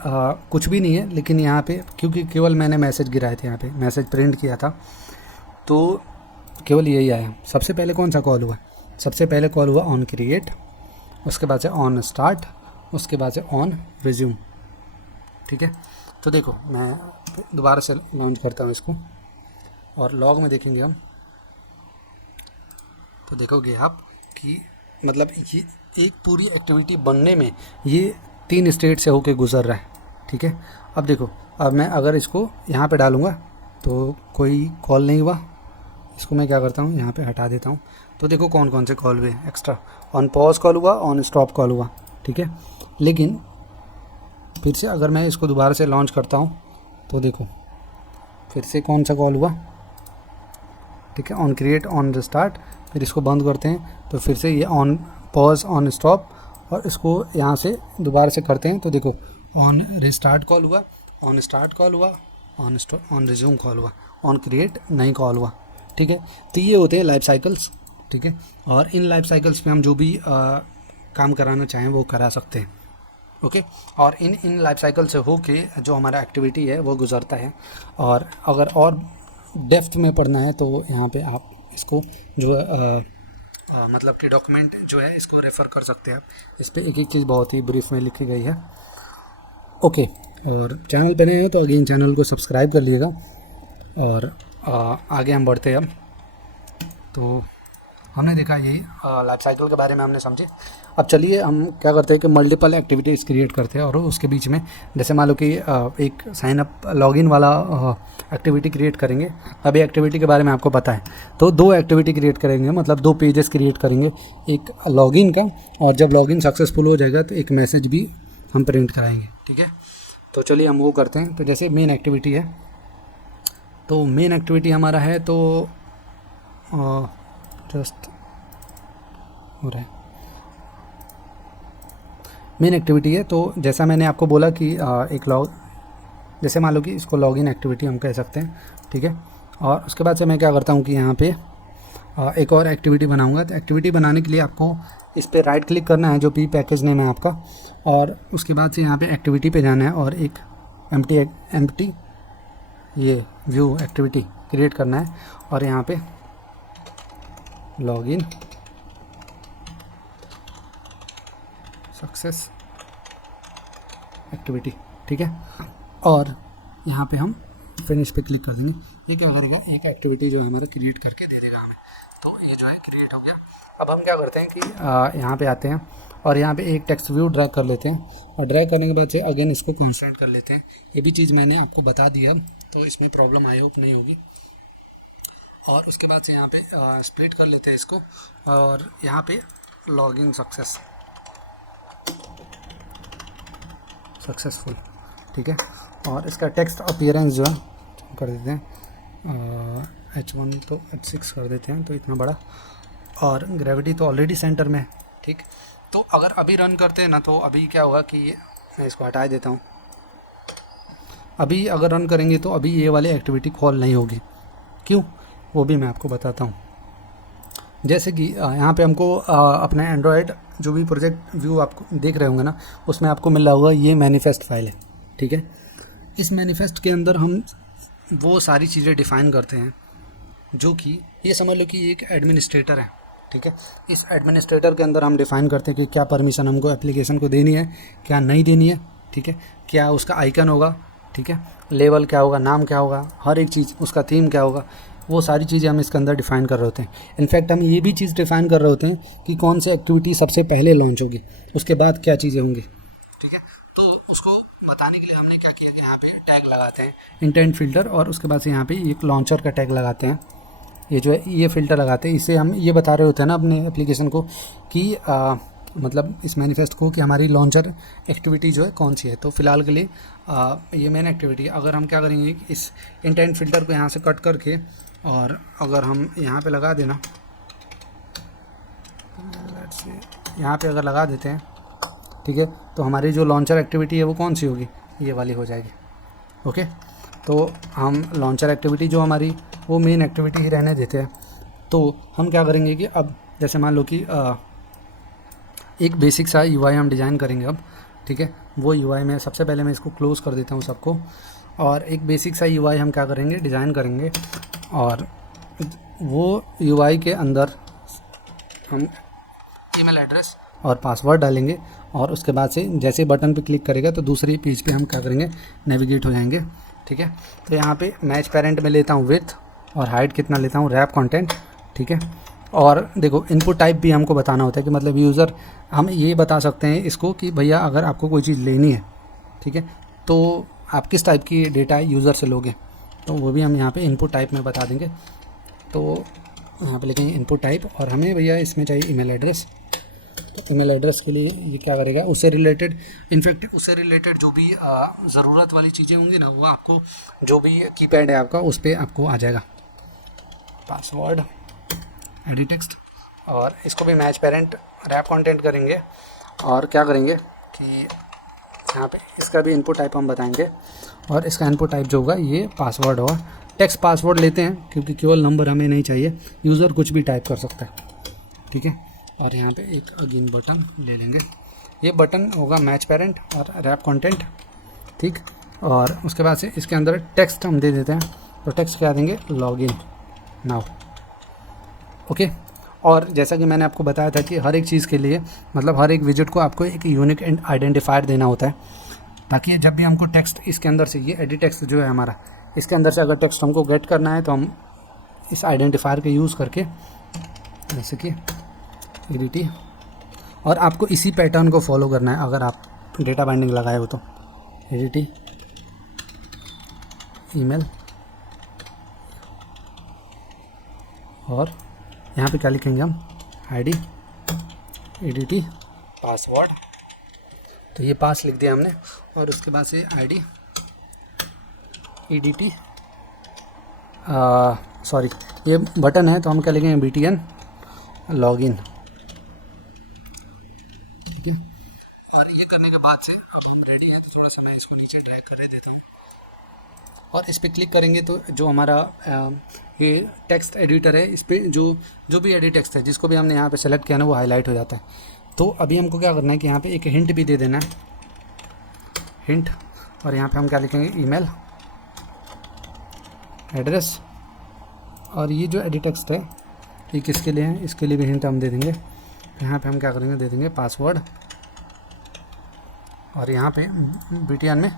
कुछ भी नहीं है, लेकिन यहाँ पे क्योंकि केवल मैंने मैसेज गिराए थे, यहाँ पे मैसेज प्रिंट किया था, तो केवल यही आया। सबसे पहले कौन सा कॉल हुआ, सबसे पहले कॉल हुआ ऑन क्रिएट, उसके बाद से ऑन स्टार्ट, उसके बाद से ऑन रिज्यूम। ठीक है, तो देखो मैं दोबारा से लॉन्च करता हूँ इसको और लॉग में देखेंगे हम, तो देखोगे आप कि मतलब ये एक पूरी एक्टिविटी बनने में ये 3 स्टेट से होके गुजर रहा है। ठीक है, अब देखो, अब मैं अगर इसको यहाँ पे डालूँगा तो कोई कॉल नहीं हुआ, इसको मैं क्या करता हूँ यहाँ पे हटा देता हूँ। तो देखो कौन कौन से कॉल हुए एक्स्ट्रा, ऑन पॉज कॉल हुआ, ऑन स्टॉप कॉल हुआ। ठीक है, लेकिन फिर से अगर मैं इसको दोबारा से लॉन्च करता हूँ तो देखो फिर से कौन सा कॉल हुआ। ठीक है, ऑन क्रिएट, ऑन रिस्टार्ट, फिर इसको बंद करते हैं तो फिर से ये ऑन पॉज, ऑन स्टॉप, और इसको यहाँ से दोबारा से करते हैं तो देखो ऑन रिस्टार्ट कॉल हुआ, ऑन स्टार्ट कॉल हुआ, ऑन रिज्यूम कॉल हुआ, ऑन क्रिएट नहीं कॉल हुआ। ठीक है, तो ये होते हैं लाइफ साइकिल्स। ठीक है, और इन लाइफ साइकिल्स पे हम जो भी काम कराना चाहें वो करा सकते हैं। ओके, और इन लाइफ साइकिल से होके जो हमारा एक्टिविटी है वो गुजरता है। और अगर और डेप्थ में पढ़ना है तो यहाँ पे आप इसको जो मतलब कि डॉक्यूमेंट जो है इसको रेफ़र कर सकते हैं आप। इस पर एक एक चीज़ बहुत ही ब्रीफ में लिखी गई है। ओके, और चैनल पे नए हो तो अगेन चैनल को सब्सक्राइब कर लीजिएगा और आगे हम बढ़ते हैं अब। तो हमने देखा यही लाइफ साइकिल के बारे में हमने समझे। अब चलिए हम क्या करते हैं कि मल्टीपल एक्टिविटीज़ क्रिएट करते हैं और उसके बीच में जैसे मान लो कि एक साइन अप लॉगिन वाला एक्टिविटी क्रिएट करेंगे। अभी एक्टिविटी के बारे में आपको पता है, तो 2 एक्टिविटी क्रिएट करेंगे, मतलब 2 पेजेस क्रिएट करेंगे, एक लॉगिन का, और जब लॉगिन सक्सेसफुल हो जाएगा तो एक मैसेज भी हम प्रिंट कराएंगे। ठीक है, तो चलिए हम वो करते हैं। तो जैसे मेन एक्टिविटी है, तो मेन एक्टिविटी हमारा है, तो जस्ट हो रहा है मेन एक्टिविटी है। तो जैसा मैंने आपको बोला कि जैसे मान लो कि इसको लॉगिन एक्टिविटी हम कह सकते हैं। ठीक है, और उसके बाद से मैं क्या करता हूँ कि यहाँ पे एक और एक्टिविटी बनाऊँगा। तो एक्टिविटी बनाने के लिए आपको इस पर राइट क्लिक करना है, जो भी पैकेज नेम है आपका, और उसके बाद से यहाँ पे एक्टिविटी पे जाना है और एक एम्प्टी ये व्यू एक्टिविटी क्रिएट करना है, और यहाँ पे लॉगिन सक्सेस एक्टिविटी। ठीक है, और यहाँ पे हम फिनिश पे क्लिक कर देंगे। ये क्या करेगा, एक एक्टिविटी जो है हमारा क्रिएट करके दे देगा हमें। तो ये जो है क्रिएट हो गया। अब हम क्या करते हैं कि यहाँ पे आते हैं और यहाँ पे एक टेक्स्ट व्यू ड्रैग कर लेते हैं, और ड्रैग करने के बाद से अगेन इसको कॉन्स्टेंट कर लेते हैं। ये भी चीज़ मैंने आपको बता दिया, तो इसमें प्रॉब्लम आई होप नहीं होगी। और उसके बाद से यहाँ पे स्प्लिट कर लेते हैं इसको, और यहाँ पे लॉगिन सक्सेसफुल। ठीक है, और इसका टेक्स्ट अपीयरेंस जो है कर देते हैं H1 तो H6 कर देते हैं, तो इतना बड़ा, और ग्रेविटी तो ऑलरेडी सेंटर में है। ठीक, तो अगर अभी रन करते हैं ना, तो अभी क्या होगा कि मैं इसको हटा देता हूँ। अभी अगर रन करेंगे तो अभी ये वाली एक्टिविटी कॉल नहीं होगी। क्यों, वो भी मैं आपको बताता हूँ। जैसे कि यहाँ पे हमको अपना एंड्रॉयड जो भी प्रोजेक्ट व्यू आपको देख रहे होंगे ना, उसमें आपको मिल रहा होगा ये मैनिफेस्ट फाइल है। ठीक है, इस मैनिफेस्ट के अंदर हम वो सारी चीज़ें डिफ़ाइन करते हैं, जो कि ये समझ लो कि एक एडमिनिस्ट्रेटर है। ठीक है, इस एडमिनिस्ट्रेटर के अंदर हम डिफ़ाइन करते हैं कि क्या परमिशन हमको एप्लीकेशन को देनी है, क्या नहीं देनी है। ठीक है, क्या उसका आइकन होगा, ठीक है, लेवल क्या होगा, नाम क्या होगा, हर एक चीज़, उसका थीम क्या होगा, वो सारी चीज़ें हम इसके अंदर डिफ़ाइन कर रहे होते हैं। इनफैक्ट हम ये भी चीज़ डिफ़ाइन कर रहे होते हैं कि कौन सी एक्टिविटी सबसे पहले लॉन्च होगी, उसके बाद क्या चीज़ें होंगी। ठीक है, तो उसको बताने के लिए हमने क्या किया कि यहाँ पे टैग लगाते हैं, इंटेंट फ़िल्टर, और उसके बाद से यहाँ पे एक लॉन्चर का टैग लगाते हैं। ये जो है ये फ़िल्टर लगाते हैं, इससे हम ये बता रहे होते हैं ना अपने एप्लीकेशन को कि मतलब इस मैनिफेस्ट को कि हमारी लॉन्चर एक्टिविटी जो है कौन सी है। तो फिलहाल के लिए ये मेन एक्टिविटी। अगर हम क्या करेंगे, इस इंटेंट फ़िल्टर को यहाँ से कट करके, और अगर हम यहाँ पे लगा देना, यहाँ पे अगर लगा देते हैं, ठीक है, तो हमारी जो लॉन्चर एक्टिविटी है वो कौन सी होगी, ये वाली हो जाएगी। ओके, तो हम लॉन्चर एक्टिविटी जो हमारी वो मेन एक्टिविटी ही रहने देते हैं। तो हम क्या करेंगे कि अब जैसे मान लो कि एक बेसिक सा UI हम डिज़ाइन करेंगे अब। ठीक है, वो UI में सबसे पहले मैं इसको क्लोज़ कर देता हूँ सबको, और एक बेसिक सा UI हम क्या करेंगे, डिज़ाइन करेंगे, और वो UI के अंदर हम ईमेल एड्रेस और पासवर्ड डालेंगे, और उसके बाद से जैसे बटन पे क्लिक करेगा तो दूसरी पेज पे हम क्या करेंगे, नेविगेट हो जाएंगे। ठीक है, तो यहाँ पे मैच पेरेंट में लेता हूँ विड्थ, और हाइट कितना लेता हूँ, रैप कंटेंट। ठीक है, और देखो इनपुट टाइप भी हमको बताना होता है कि मतलब यूज़र, हम ये बता सकते हैं इसको कि भैया अगर आपको कोई चीज़ लेनी है, ठीक है, तो आप किस टाइप की डेटा यूज़र से लोगे, तो वो भी हम यहाँ पे इनपुट टाइप में बता देंगे। तो यहाँ पे लिखेंगे इनपुट टाइप, और हमें भैया इसमें चाहिए ईमेल एड्रेस। तो ईमेल एड्रेस के लिए ये क्या करेगा, उससे रिलेटेड, इनफैक्ट उससे रिलेटेड जो भी ज़रूरत वाली चीज़ें होंगी ना, वो आपको जो भी कीपैड है आपका उस पर आपको आ जाएगा। पासवर्ड, एडिट टेक्स्ट, और इसको भी मैच पेरेंट रैप कंटेंट करेंगे, और क्या करेंगे कि यहाँ पे इसका भी इनपुट टाइप हम बताएंगे, और इसका इनपुट टाइप जो होगा ये पासवर्ड होगा। टेक्स्ट पासवर्ड लेते हैं क्योंकि केवल नंबर हमें नहीं चाहिए, यूज़र कुछ भी टाइप कर सकता है। ठीक है, और यहाँ पे एक अगेन बटन ले लेंगे, ये बटन होगा मैच पेरेंट और रैप कंटेंट। ठीक, और उसके बाद से इसके अंदर टेक्स्ट हम दे देते हैं, तो टेक्स्ट क्या देंगे, लॉगिन नाउ। ओके, और जैसा कि मैंने आपको बताया था कि हर एक चीज़ के लिए, मतलब हर एक विजिट को आपको एक यूनिक आइडेंटिफायर देना होता है, ताकि जब भी हमको टेक्स्ट इसके अंदर से, ये एडिट टेक्स्ट जो है हमारा, इसके अंदर से अगर टेक्स्ट हमको गेट करना है तो हम इस आइडेंटिफायर के यूज़ करके जैसे कि EDT, और आपको इसी पैटर्न को फॉलो करना है अगर आप डेटा बाइंडिंग लगाए हो तो। EDT ईमेल, और यहाँ पे क्या लिखेंगे हम, ID EDT पासवर्ड, तो ये पास लिख दिया हमने, और उसके बाद से ID EDT सॉरी ये बटन है तो हम क्या लिखेंगे, BTN लॉगिन, ठीक है। और ये करने के बाद से अब हम रेडी हैं, तो थोड़ा सा मैं इसको नीचे ड्रैग कर देता हूँ, और इस पर क्लिक करेंगे तो जो हमारा ये टेक्स्ट एडिटर है, इस पर जो भी एडिट टेक्स्ट है जिसको भी हमने यहाँ पे सेलेक्ट किया ना वो हाईलाइट हो जाता है। तो अभी हमको क्या करना है कि यहाँ पे एक हिंट भी दे देना है, हिंट, और यहाँ पे हम क्या लिखेंगे, ईमेल एड्रेस, और ये जो एडिट टेक्स्ट है ये किसके लिए है, इसके लिए भी हिंट हम दे देंगे। यहाँ पे हम क्या करेंगे, दे देंगे पासवर्ड, और यहाँ पे BTN में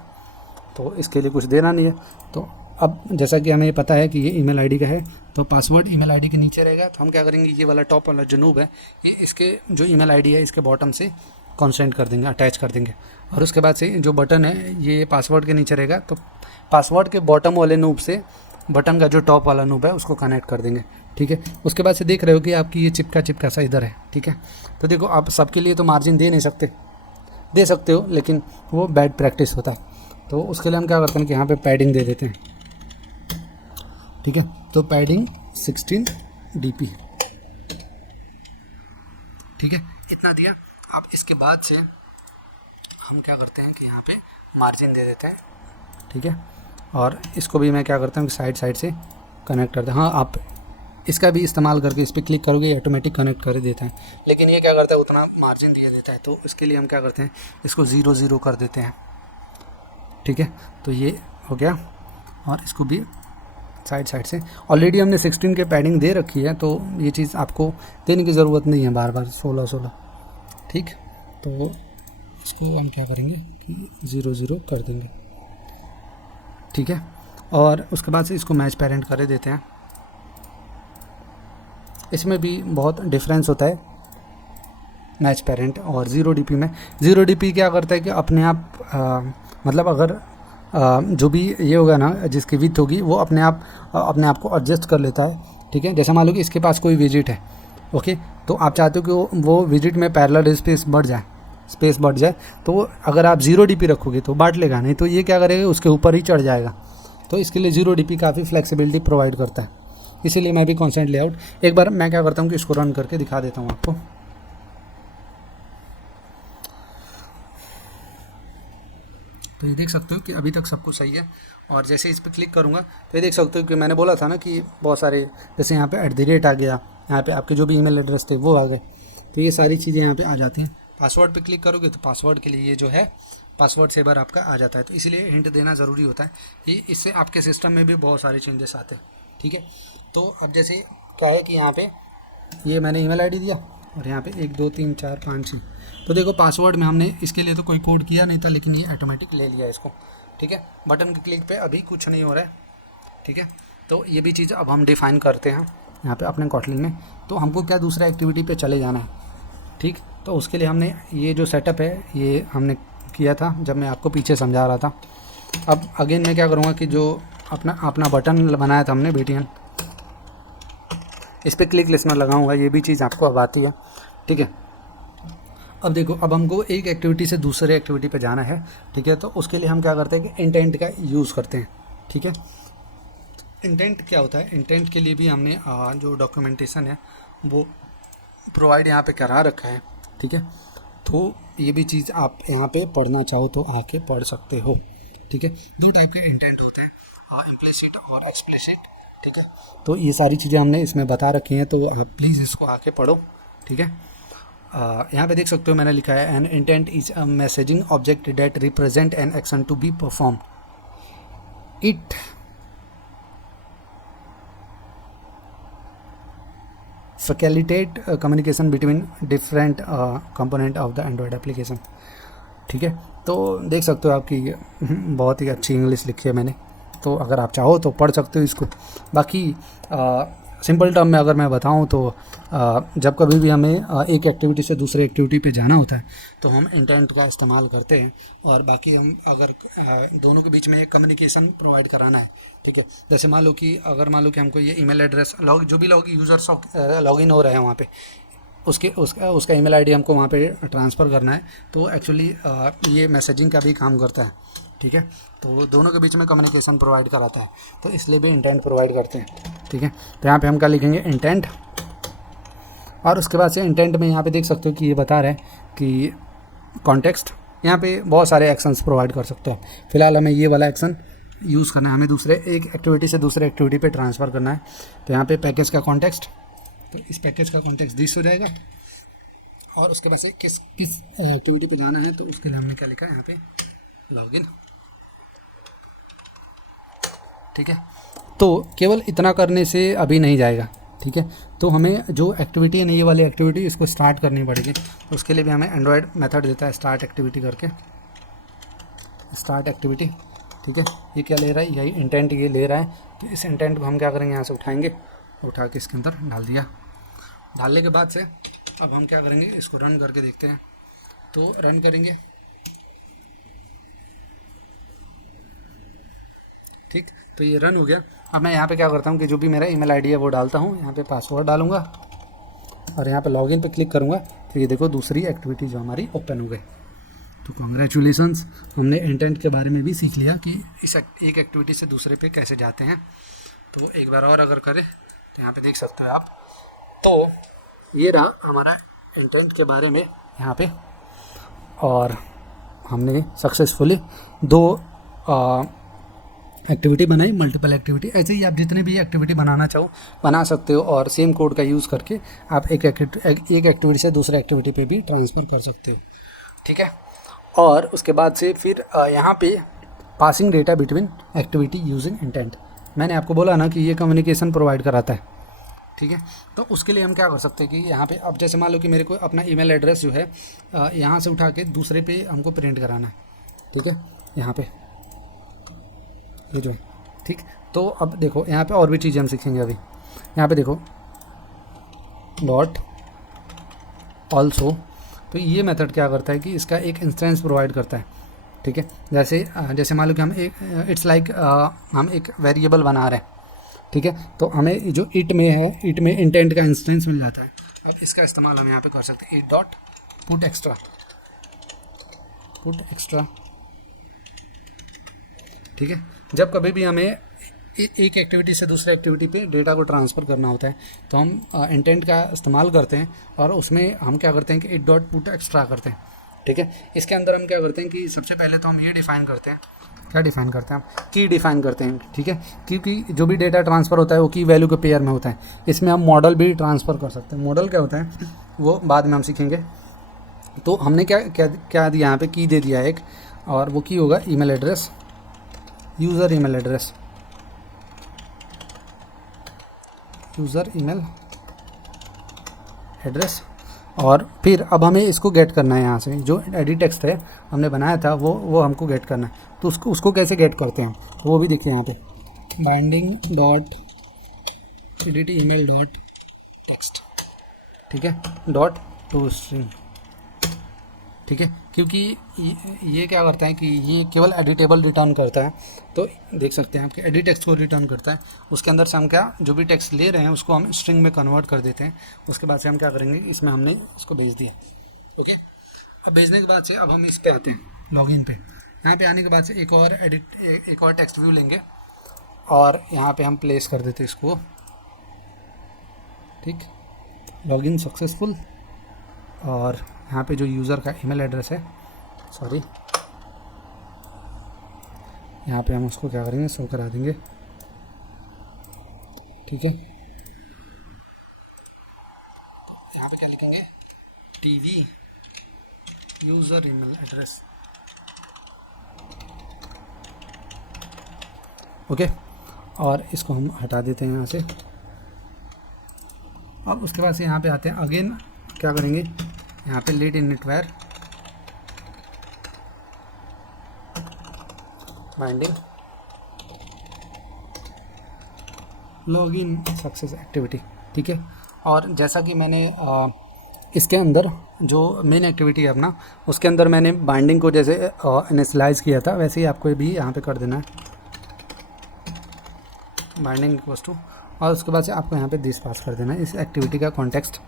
तो इसके लिए कुछ देना नहीं है। तो अब जैसा कि हमें पता है कि ये ईमेल आईडी का है, तो पासवर्ड ईमेल आईडी के नीचे रहेगा, तो हम क्या करेंगे, ये वाला टॉप वाला जनूब है, ये इसके जो ईमेल आईडी है इसके बॉटम से कॉन्सेंट कर देंगे, अटैच कर देंगे, और उसके बाद से जो बटन है ये पासवर्ड के नीचे रहेगा, तो पासवर्ड के बॉटम वाले नूब से बटन का जो टॉप वाला नूब है उसको कनेक्ट कर देंगे, ठीक है। उसके बाद से देख रहे हो कि आपकी ये चिपका सा इधर है, ठीक है। तो देखो आप सबके लिए तो मार्जिन दे नहीं सकते, दे सकते हो लेकिन वो बैड प्रैक्टिस होता है, तो उसके लिए हम क्या करते हैं कि यहाँ पे पैडिंग दे देते हैं, ठीक है। तो पैडिंग 16 DP, ठीक है, इतना दिया। अब इसके बाद से हम क्या करते हैं कि यहाँ पे मार्जिन दे देते हैं, ठीक है, और इसको भी मैं क्या करता हूँ कि साइड से कनेक्ट करते हैं। हाँ, आप इसका भी इस्तेमाल करके इस पर क्लिक करोगे ऑटोमेटिक कनेक्ट कर देता है, लेकिन ये क्या करता है उतना मार्जिन दिया देता है, तो इसके लिए हम क्या करते हैं, इसको 0 कर देते हैं, ठीक है। तो ये हो गया, और इसको भी साइड से ऑलरेडी हमने 16 के पैडिंग दे रखी है, तो ये चीज़ आपको देने की ज़रूरत नहीं है बार बार 16, ठीक। तो इसको हम क्या करेंगे कि 0 कर देंगे, ठीक है, और उसके बाद से इसको मैच पेरेंट कर देते हैं। इसमें भी बहुत डिफरेंस होता है मैच पेरेंट और 0 DP में। 0 DP क्या करता है कि अपने आप मतलब अगर जो भी ये होगा ना जिसकी विड्थ होगी वो अपने आप को एडजस्ट कर लेता है, ठीक है। जैसे मान लो कि इसके पास कोई विजिट है, ओके, तो आप चाहते हो कि वो विजिट में पैरेलल स्पेस बढ़ जाए, तो अगर आप 0 DP रखोगे तो बांट लेगा, नहीं तो ये क्या करेगा उसके ऊपर ही चढ़ जाएगा। तो इसके लिए 0 DP काफ़ी फ्लेक्सिबिलिटी प्रोवाइड करता है, इसीलिए मैं भी कॉन्स्टेंट लेआउट एक बार मैं क्या करता हूँ कि इसको रन करके दिखा देता हूँ आपको। तो ये देख सकते हो कि अभी तक सब कुछ सही है, और जैसे इस पर क्लिक करूँगा तो ये देख सकते हो कि मैंने बोला था ना कि बहुत सारे, जैसे यहाँ पे @ आ गया, यहाँ पे आपके जो भी ईमेल एड्रेस थे वो आ गए, तो ये सारी चीज़ें यहाँ पे आ जाती हैं। पासवर्ड पे क्लिक करोगे तो पासवर्ड के लिए ये जो है पासवर्ड सेवर आपका आ जाता है, तो इसलिए हिंट देना ज़रूरी होता है। ये इससे आपके सिस्टम में भी बहुत सारे चेंजेस आते हैं, ठीक है। तो अब जैसे क्या है कि यहाँ पे ये मैंने ईमेल आईडी दिया, और यहाँ पे 1 2 3 4 5 6, तो देखो पासवर्ड में हमने इसके लिए तो कोई कोड किया नहीं था, लेकिन ये ऑटोमेटिक ले लिया इसको, ठीक है। बटन के क्लिक पे अभी कुछ नहीं हो रहा है, ठीक है। तो ये भी चीज़ अब हम डिफ़ाइन करते हैं यहाँ पे अपने कॉटलिन में। तो हमको क्या दूसरा एक्टिविटी पे चले जाना है, ठीक। तो उसके लिए हमने ये जो सेटअप है ये हमने किया था जब मैं आपको पीछे समझा रहा था। अब अगेन मैं क्या करूँगा कि जो अपना बटन बनाया था हमने BTN, इस पर क्लिक लिस्ट में लगाऊंगा, ये भी चीज़ आपको अब आती है, ठीक है। अब देखो, अब हमको एक एक्टिविटी से दूसरे एक्टिविटी पे जाना है, ठीक है। तो उसके लिए हम क्या करते हैं कि इंटेंट का यूज़ करते हैं, ठीक है। इंटेंट क्या होता है, इंटेंट के लिए भी हमने जो डॉक्यूमेंटेशन है वो प्रोवाइड यहाँ पे करा रखा है, ठीक है। तो ये भी चीज़ आप यहाँ पे पढ़ना चाहो तो आके पढ़ सकते हो, ठीक है। 2 टाइप के इंटेंट होते हैं, इम्प्लिसिट और एक्सप्लिसिट, ठीक है। तो ये सारी चीज़ें हमने इसमें बता रखी हैं, तो आप प्लीज़ इसको आके पढ़ो, ठीक है। यहाँ पे देख सकते हो मैंने लिखा है an intent is a messaging object that represent an action to be perform, it facilitate communication between different component of the Android application, ठीक है। तो देख सकते हो आपकी बहुत ही अच्छी इंग्लिश लिखी है मैंने, तो अगर आप चाहो तो पढ़ सकते हो इसको। बाकी सिंपल टर्म में अगर मैं बताऊं तो जब कभी भी हमें एक एक्टिविटी से दूसरे एक्टिविटी पे जाना होता है तो हम इंटेंट का इस्तेमाल करते हैं। और बाकी हम अगर दोनों के बीच में एक कम्युनिकेशन प्रोवाइड कराना है, ठीक है। जैसे मान लो कि हमको ये ईमेल एड्रेस जो भी यूज़र्स लॉगिन हो रहे हैं वहाँ पे उसका ईमेल आईडी हमको वहाँ पे ट्रांसफ़र करना है, तो एक्चुअली ये मैसेजिंग का भी काम करता है, ठीक है। तो दोनों के बीच में कम्युनिकेशन प्रोवाइड कराता है, तो इसलिए भी इंटेंट प्रोवाइड करते हैं, ठीक है। तो यहाँ पे हम क्या लिखेंगे, इंटेंट। और उसके बाद से इंटेंट में यहाँ पे देख सकते हो कि ये बता रहे हैं कि कॉन्टेक्स्ट, यहाँ पे बहुत सारे एक्शंस प्रोवाइड कर सकते हैं। फिलहाल हमें ये वाला एक्शन यूज़ करना है, हमें एक एक्टिविटी से दूसरे एक्टिविटी पे ट्रांसफ़र करना है। तो यहाँ पे पैकेज का कॉन्टेक्स्ट, तो इस पैकेज का कॉन्टेक्स्ट दिस हो जाएगा। और उसके बाद से किस एक्टिविटी पे जाना है, तो उसके लिए हमने क्या लिखा है यहाँ पे, लॉगिन, ठीक है। तो केवल इतना करने से अभी नहीं जाएगा, ठीक है। तो हमें जो एक्टिविटी है ना, ये वाली एक्टिविटी इसको स्टार्ट करनी पड़ेगी। तो उसके लिए भी हमें एंड्रॉयड मेथड देता है स्टार्ट एक्टिविटी करके, स्टार्ट एक्टिविटी, ठीक है। ये क्या ले रहा है, यही इंटेंट ये ले रहा है। तो इस इंटेंट को हम क्या करेंगे, यहाँ से उठाएंगे, उठा के इसके अंदर डाल दिया। डालने के बाद से अब हम क्या करेंगे, इसको रन करके देखते हैं। तो रन करेंगे, ठीक। तो ये रन हो गया। अब मैं यहाँ पे क्या करता हूँ कि जो भी मेरा ईमेल आईडी है वो डालता हूँ, यहाँ पे पासवर्ड डालूंगा और यहाँ पे लॉगिन पे क्लिक करूँगा। तो ये देखो दूसरी एक्टिविटी जो हमारी ओपन हो गई। तो कॉन्ग्रेचुलेसन्स, हमने इंटेंट के बारे में भी सीख लिया कि इस एक एक्टिविटी से दूसरे पे कैसे जाते हैं। तो एक बार और अगर करें तो यहाँ पे देख सकते हैं आप, तो ये रहा हमारा इंटेंट के बारे में यहाँ पे। और हमने सक्सेसफुली 2 एक्टिविटी बनाई, मल्टीपल एक्टिविटी। ऐसे ही आप जितने भी एक्टिविटी बनाना चाहो बना सकते हो, और सेम कोड का यूज़ करके आप एक एक्टिविटी से दूसरे एक्टिविटी पे भी ट्रांसफ़र कर सकते हो, ठीक है। और उसके बाद से फिर यहाँ पे passing data between activity using intent, मैंने आपको बोला ना कि ये कम्युनिकेशन प्रोवाइड कराता है, ठीक है। तो उसके लिए हम क्या कर सकते हैं कि यहाँ पे अब जैसे मान लो कि मेरे को अपना ईमेल एड्रेस जो है यहाँ से उठा के दूसरे पे हमको प्रिंट कराना है, ठीक है। यहाँ पे ये जो है, ठीक। तो अब देखो यहाँ पे और भी चीज़ें हम सीखेंगे अभी। यहाँ पे देखो डॉट ऑल्सो, तो ये मेथड क्या करता है कि इसका एक इंस्टेंस प्रोवाइड करता है, ठीक है। जैसे मान लो कि हम इट्स लाइक हम एक वेरिएबल बना रहे हैं, ठीक है। तो हमें जो इट में है, इट में इंटेंट का इंस्टेंस मिल जाता है। अब इसका इस्तेमाल हम यहाँ पे कर सकते हैं, इट डॉट पुट एक्स्ट्रा, ठीक है। जब कभी भी हमें एक एक्टिविटी से दूसरे एक्टिविटी पे डेटा को ट्रांसफ़र करना होता है तो हम इंटेंट का इस्तेमाल करते हैं, और उसमें हम क्या करते हैं कि इट डॉट पुट एक्स्ट्रा करते हैं, ठीक है। इसके अंदर हम क्या करते हैं कि सबसे पहले तो हम ये डिफ़ाइन करते हैं, क्या डिफ़ाइन करते हैं हम, की डिफ़ाइन करते हैं, ठीक है। क्योंकि जो भी डेटा ट्रांसफ़र होता है वो की वैल्यू के पेयर में होता है। इसमें हम मॉडल भी ट्रांसफ़र कर सकते हैं। मॉडल क्या होता है वो बाद में हम सीखेंगे। तो हमने क्या क्या क्या दिया यहाँ पे, की दे दिया एक, और वो की होगा email address, user email address, user email address. और फिर अब हमें इसको गेट करना है, यहाँ से जो एडिट टेक्स्ट है हमने बनाया था वो हमको गेट करना है। तो उसको कैसे गेट करते हैं तो वो भी देखिए यहाँ पे, binding dot edit email dot text, ठीक है, डॉट टू स्ट्रिंग, ठीक है। क्योंकि ये क्या करता है कि ये केवल एडिटेबल रिटर्न करता है। तो देख सकते हैं आपके एडिट टेक्स्ट को रिटर्न करता है। उसके अंदर से हम क्या जो भी टेक्स्ट ले रहे हैं उसको हम स्ट्रिंग में कन्वर्ट कर देते हैं। उसके बाद से हम क्या करेंगे, इसमें हमने इसको भेज दिया, ओके। अब भेजने के बाद से अब हम इस पे आते हैं, लॉगिन पे। यहाँ पे आने के बाद से एक और टेक्स्ट व्यू लेंगे और यहाँ पे हम प्लेस कर देते इसको, ठीक। Login successful. और यहाँ पे जो यूज़र का ईमेल एड्रेस है, सॉरी, यहाँ पे हम उसको क्या करेंगे, शो करा देंगे, ठीक है। यहाँ पे क्या लिखेंगे, TV user email address, okay. और इसको हम हटा देते हैं यहाँ से। अब उसके बाद से यहाँ पे आते हैं, अगेन क्या करेंगे, यहाँ पे lead in Netware binding login success activity, ठीक है। और जैसा कि मैंने इसके अंदर जो मेन एक्टिविटी है अपना, उसके अंदर मैंने बाइंडिंग को जैसे इनिशियलाइज़ किया था, वैसे ही आपको भी यहाँ पे कर देना है, बाइंडिंग वस्तु, और उसके बाद से आपको यहाँ पे दिस पास कर देना है, इस एक्टिविटी का कॉन्टेक्स्ट,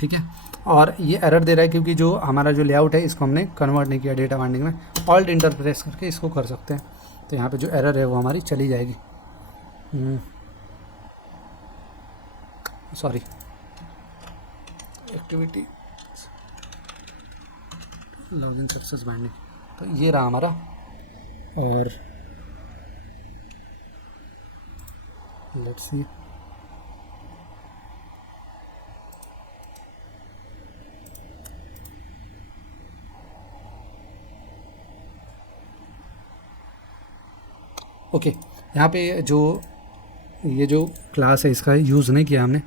ठीक है। और ये एरर दे रहा है क्योंकि जो हमारा जो लेआउट है इसको हमने कन्वर्ट नहीं किया डेटा बाइंडिंग में। ऑल्ट इंटर प्रेस करके इसको कर सकते हैं, तो यहाँ पे जो एरर है वो हमारी चली जाएगी। Sorry, activity login success binding, तो ये रहा हमारा। और लेट्स सी, ओके, यहाँ पे जो ये जो क्लास है इसका यूज़ नहीं किया हमने,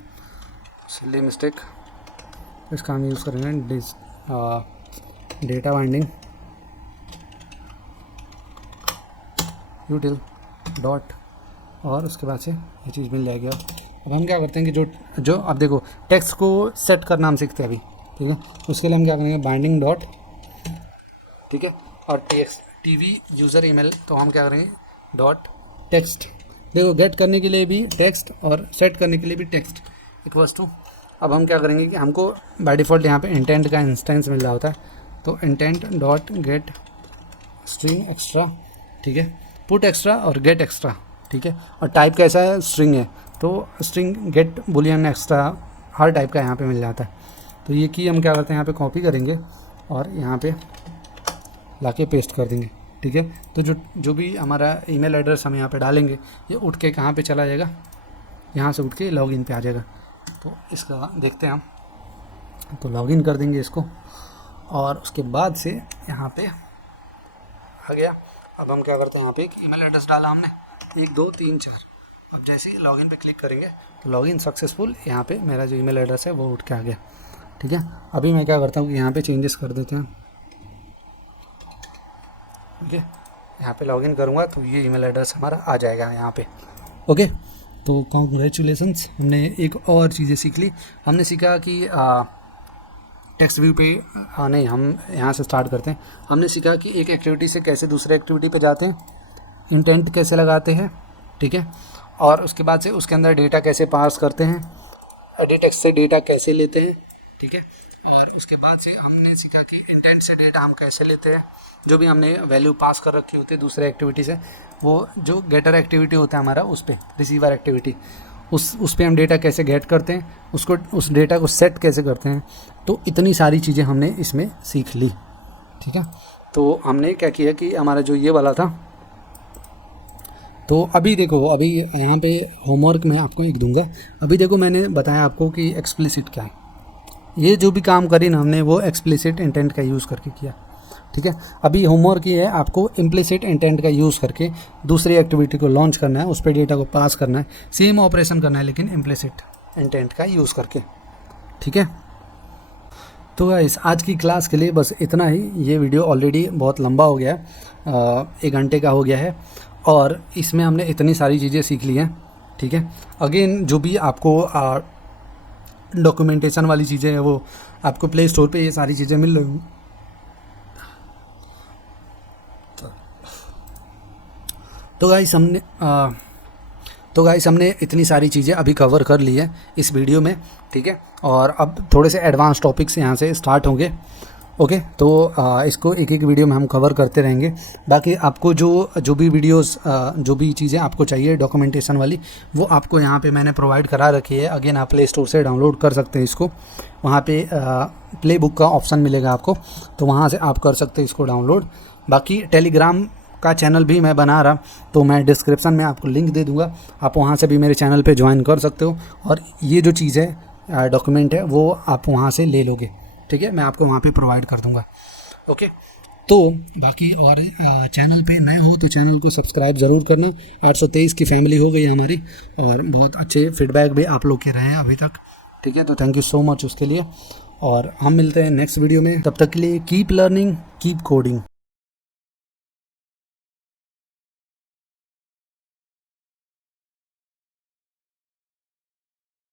सिली मिस्टेक, इसका हम यूज़ करेंगे डेटा बाइंडिंग यूटिल डॉट, और उसके बाद से ये चीज़ मिल जाएगी। अब हम क्या करते हैं कि जो अब देखो टेक्स्ट को सेट करना हम सीखते हैं अभी, ठीक है। उसके लिए हम क्या करेंगे, बाइंडिंग डॉट, ठीक है, और टीवी यूज़र ईमेल, तो हम क्या करेंगे डॉट टेक्स्ट। देखो गेट करने के लिए भी टेक्स्ट और सेट करने के लिए भी टेक्स्ट इक्वल्स टू। अब हम क्या करेंगे कि हमको बाय डिफ़ॉल्ट यहाँ पे इंटेंट का इंस्टेंस मिल रहा होता है, तो intent dot gate string extra, ठीक है, पुट एक्स्ट्रा और गेट एक्स्ट्रा, ठीक है। और टाइप कैसा है, स्ट्रिंग है, तो स्ट्रिंग गेट बुलियन एक्स्ट्रा हर टाइप का यहाँ पे मिल जाता है। तो ये की हम क्या करते हैं, यहाँ पे कॉपी करेंगे और यहाँ पे लाके पेस्ट कर देंगे, ठीक है। तो जो भी हमारा ईमेल एड्रेस हम यहाँ पे डालेंगे, ये उठ के कहाँ पे चला जाएगा, यहाँ से उठ के लॉगिन पे आ जाएगा। तो इसका देखते हैं हम, तो लॉगिन कर देंगे इसको, और उसके बाद से यहाँ पे आ गया। अब हम क्या करते हैं, यहाँ पे एक ईमेल एड्रेस डाला हमने 1 2 3 4। अब जैसे ही लॉगिन पे क्लिक करेंगे तो लॉगिन सक्सेसफुल, यहाँ पे मेरा जो ईमेल एड्रेस है वो उठ के आ गया, ठीक है। अभी मैं क्या करता हूँ कि यहाँ पे चेंजेस कर देते हैं, ठीक है। यहाँ पे लॉगिन करूँगा तो ये ईमेल एड्रेस हमारा आ जाएगा यहाँ पे, ओके। तो कॉन्ग्रेचुलेसन्स, हमने एक और चीज़ें सीख ली। हमने सीखा कि टेक्स्ट व्यू पे नहीं, हम यहाँ से स्टार्ट करते हैं। हमने सीखा कि एक एक्टिविटी से कैसे दूसरे एक्टिविटी पे जाते हैं, इंटेंट कैसे लगाते हैं, ठीक है, और उसके बाद से उसके अंदर डेटा कैसे पास करते हैं, एडिट टेक्स्ट से डेटा कैसे लेते हैं, ठीक है। और उसके बाद से हमने सीखा कि इंटेंट से डेटा हम कैसे लेते हैं, जो भी हमने वैल्यू पास कर रखी होती है दूसरे एक्टिविटी से, वो जो गेटर एक्टिविटी होता है हमारा, उस पर रिसीवर एक्टिविटी, उस पर हम डेटा कैसे गेट करते हैं, उसको उस डेटा को सेट कैसे करते हैं। तो इतनी सारी चीज़ें हमने इसमें सीख ली, ठीक है। तो हमने क्या किया कि हमारा जो ये वाला था, तो अभी देखो, अभी यहाँ पे होमवर्क मैं आपको एक दूंगा। अभी देखो मैंने बताया आपको कि एक्सप्लिसिट क्या है, ये जो भी काम करी ना हमने वो एक्सप्लिसिट इंटेंट का यूज़ करके किया, ठीक है। अभी होमवर्क ये है, आपको इम्प्लिसिट इंटेंट का यूज़ करके दूसरी एक्टिविटी को लॉन्च करना है, उस पर डेटा को पास करना है, सेम ऑपरेशन करना है लेकिन इम्प्लिसिट इंटेंट का यूज़ करके, ठीक है। तो गाइस आज की क्लास के लिए बस इतना ही। ये वीडियो ऑलरेडी बहुत लंबा हो गया है, 1 घंटे का हो गया है, और इसमें हमने इतनी सारी चीज़ें सीख ली हैं, ठीक है। अगेन जो भी आपको डॉक्यूमेंटेशन वाली चीज़ें हैं वो आपको प्ले स्टोर पे ये सारी चीज़ें मिल रही। तो गाइस हमने इतनी सारी चीज़ें अभी कवर कर ली है इस वीडियो में, ठीक है। और अब थोड़े से एडवांस टॉपिक्स यहाँ से स्टार्ट होंगे, ओके। तो इसको एक एक वीडियो में हम कवर करते रहेंगे। बाकी आपको जो भी वीडियोस, जो भी चीज़ें आपको चाहिए डॉक्यूमेंटेशन वाली, वो आपको यहाँ पे मैंने प्रोवाइड करा रखी है। अगेन आप प्ले स्टोर से डाउनलोड कर सकते हैं इसको, वहाँ पे प्ले बुक का ऑप्शन मिलेगा आपको, तो वहाँ से आप कर सकते हैं इसको डाउनलोड। बाकी टेलीग्राम का चैनल भी मैं बना रहा, तो मैं डिस्क्रिप्शन में आपको लिंक दे दूँगा, आप वहाँ से भी मेरे चैनल पे ज्वाइन कर सकते हो, और ये जो चीज़ है डॉक्यूमेंट है वो आप वहाँ से ले लोगे, ठीक है। मैं आपको वहाँ पे प्रोवाइड कर दूँगा, ओके। तो बाकी और चैनल पे नए हो तो चैनल को सब्सक्राइब ज़रूर करना। 823 की फैमिली हो गई हमारी, और बहुत अच्छे फीडबैक भी आप लोग के रहे हैं अभी तक, ठीक है। तो थैंक यू सो मच उसके लिए, और हम मिलते हैं नेक्स्ट वीडियो में। तब तक के लिए कीप लर्निंग, कीप कोडिंग।